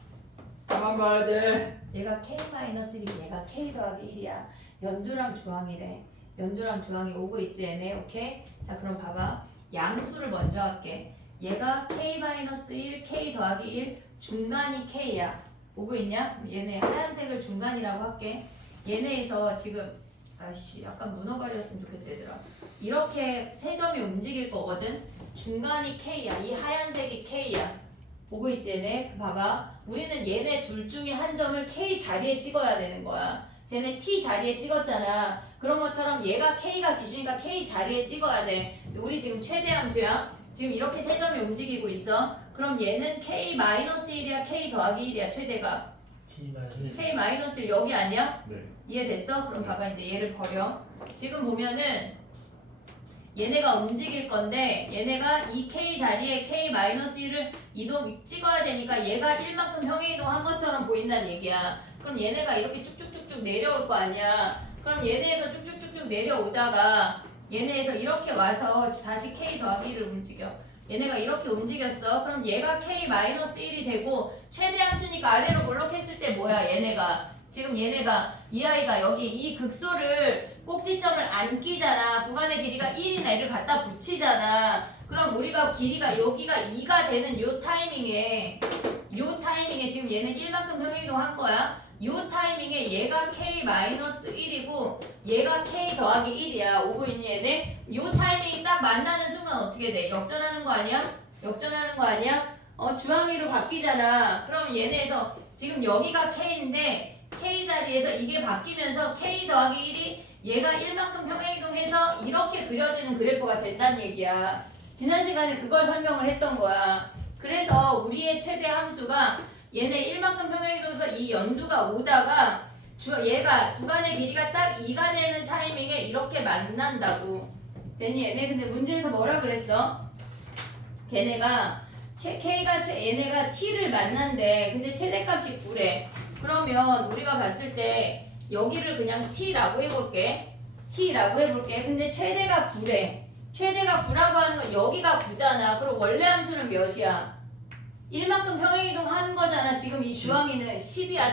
가만 봐야 돼. 얘가 k-1, 얘가 k 더하기 1이야. 연두랑 주황이래. 연두랑 주황이 오고 있지 얘네. 오케이? 자 그럼 봐봐. 양수를 먼저 할게. 얘가 k-1, k 더하기 1, 중간이 k야. 오고 있냐? 얘네 하얀색을 중간이라고 할게. 얘네에서 지금 아씨 약간 문어발이었으면 좋겠어 얘들아. 이렇게 세 점이 움직일 거거든. 중간이 k야. 이 하얀색이 k야. 보고 있지 얘네? 봐봐. 우리는 얘네 둘 중에 한 점을 k 자리에 찍어야 되는 거야. 쟤네 t 자리에 찍었잖아. 그런 것처럼 얘가 k가 기준이니까 k 자리에 찍어야 돼. 우리 지금 최대함수야. 지금 이렇게 세 점이 움직이고 있어. 그럼 얘는 k-1이야 k 더하기 1이야 최대가. k-1 여기 아니야? 네. 이해됐어? 그럼 봐봐 이제 얘를 버려. 지금 보면은 얘네가 움직일 건데 얘네가 이 k 자리에 k-1을 이동 찍어야 되니까 얘가 1만큼 평행이동한 것처럼 보인다는 얘기야. 그럼 얘네가 이렇게 쭉쭉쭉쭉 내려올 거 아니야. 그럼 얘네에서 쭉쭉쭉쭉 내려오다가 얘네에서 이렇게 와서 다시 k 더하기 1을 움직여. 얘네가 이렇게 움직였어. 그럼 얘가 k-1이 되고 최대함수니까 아래로 볼록했을 때 뭐야 얘네가. 지금 얘네가 이 아이가 여기 이 극소를 꼭지점을 안 끼잖아. 구간의 길이가 1이나 1을 갖다 붙이잖아. 그럼 우리가 길이가 여기가 2가 되는 요 타이밍에 지금 얘는 1만큼 평행이동한 거야. 요 타이밍에 얘가 k-1이고 얘가 k 더하기 1이야. 오고 있니 얘네? 요 타이밍이 딱 만나는 순간 어떻게 돼? 역전하는 거 아니야? 역전하는 거 아니야? 주황이로 바뀌잖아. 그럼 얘네에서 지금 여기가 k인데 k 자리에서 이게 바뀌면서 k 더하기 1이 얘가 1만큼 평행이동해서 이렇게 그려지는 그래프가 된다는 얘기야. 지난 시간에 그걸 설명을 했던 거야. 그래서 우리의 최대 함수가 얘네 1만큼 평행이동해서 이 연두가 오다가 얘가 구간의 길이가 딱 2가 되는 타이밍에 이렇게 만난다고. 됐니 얘네? 근데 문제에서 뭐라 그랬어? 걔네가 얘네가 t를 만난대. 근데 최대값이 9래. 그러면 우리가 봤을 때 여기를 그냥 t라고 해볼게. 근데 최대가 9래. 최대가 9라고 하는 건 여기가 9잖아. 그럼 원래 함수는 몇이야? 1만큼 평행이동 한 거잖아. 지금 이 주황이는 10이야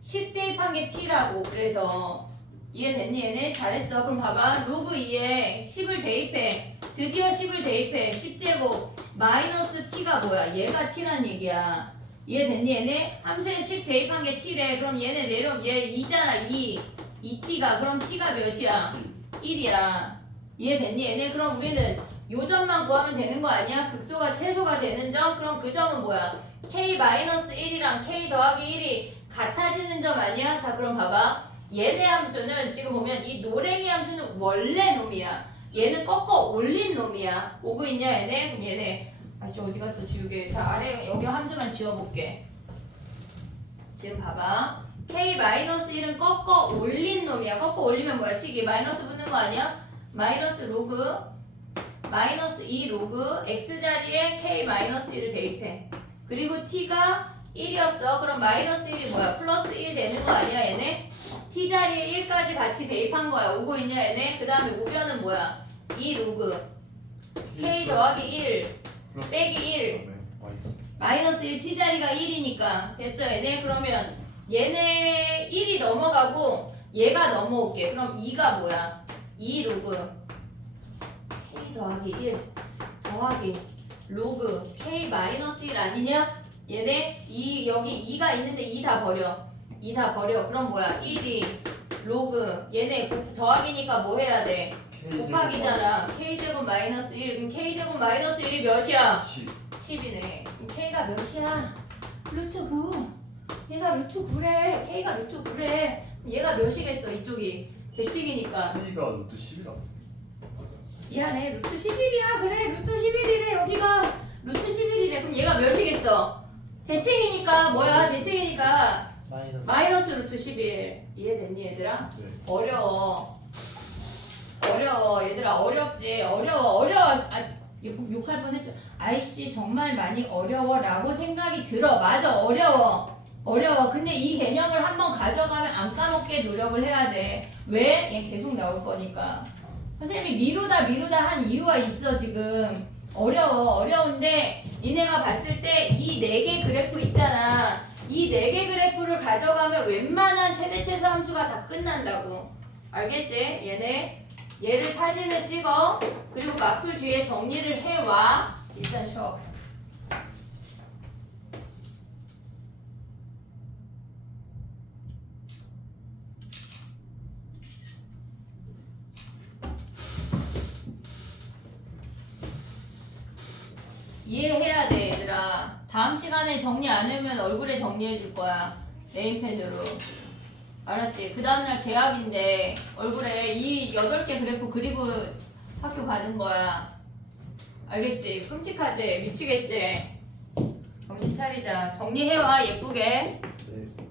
10 대입한 게 t라고. 그래서 이해됐니 얘네? 잘했어. 그럼 봐봐. 로그 2에 10을 대입해. 드디어 10을 대입해. 10제곱 마이너스 t가 뭐야? 얘가 t란 얘기야. 이해됐니 얘네? 함수에 10 대입한 게 t래. 그럼 얘네 내려오면 얘 2잖아 2t가. 그럼 t가 몇이야? 1이야. 이해됐니 얘네? 그럼 우리는 요 점만 구하면 되는 거 아니야? 극소가 최소가 되는 점? 그럼 그 점은 뭐야? k-1이랑 k 더하기 1이 같아지는 점 아니야? 자 그럼 봐봐. 얘네 함수는 지금 보면 이 노랭이 함수는 원래 놈이야. 얘는 꺾어 올린 놈이야. 오고 있냐 얘네? 그럼 얘네 아씨 어디 갔어 지우개. 자 아래 여기 함수만 지워볼게. 지금 봐봐. K-1은 꺾어 올린 놈이야. 꺾어 올리면 뭐야? 식이 마이너스 붙는 거 아니야? 마이너스 로그 마이너스 2 로그 x 자리에 K-1을 대입해. 그리고 t가 1이었어. 그럼 마이너스 1이 뭐야? 플러스 1 되는 거 아니야 얘네? t 자리에 1까지 같이 대입한 거야. 오고 있냐 얘네? 그 다음에 우변은 뭐야? 2 로그 K 더하기 1 빼기 1 마이너스 1 t 자리가 1이니까 됐어 얘네. 그러면 얘네 1이 넘어가고 얘가 넘어올게. 그럼 2가 뭐야? 2 로그 K 더하기 1 더하기 로그 K 마이너스 1 아니냐? 얘네 2 여기 2가 있는데 2 다 버려. 2 다 버려. 그럼 뭐야? 1이 로그 얘네 더하기니까 뭐 해야 돼? 곱하기잖아. K제곱 마이너스 1 그럼 K제곱 마이너스 1이 몇이야? 10이네. 그럼 K가 몇이야? 루트 9. 얘가 루트 9래. K가 루트 9래. 얘가 몇이겠어 이쪽이? 대칭이니까. K가 루트 10이다. 미안해. 루트 11이야. 그래. 루트 11이래. 여기가 루트 11이래. 그럼 얘가 몇이겠어? 대칭이니까 뭐야? 대칭이니까 마이너스. 마이너스 루트 11. 이해됐니 얘들아? 네. 어려워. 어려워. 얘들아 어렵지? 어려워. 아, 욕할 뻔했죠. 아이씨 정말 많이 어려워라고 생각이 들어. 맞아. 어려워. 근데 이 개념을 한번 가져가면 안 까먹게 노력을 해야 돼. 왜? 얘 계속 나올 거니까. 선생님이 미루다 한 이유가 있어 지금. 어려운데 니네가 봤을 때 이 4개 그래프 있잖아. 이 4개 그래프를 가져가면 웬만한 최대최소 함수가 다 끝난다고. 알겠지? 얘를 사진을 찍어. 그리고 마플 뒤에 정리를 해와. 일단 쉬어. 이해해야 돼 얘들아. 다음 시간에 정리 안 해면 얼굴에 정리해 줄 거야. 네임펜으로. 알았지? 그 다음날 계약인데 얼굴에 이 8개 그래프 그리고 학교 가는 거야. 알겠지? 끔찍하지? 미치겠지? 정신 차리자. 정리해와 예쁘게. 네.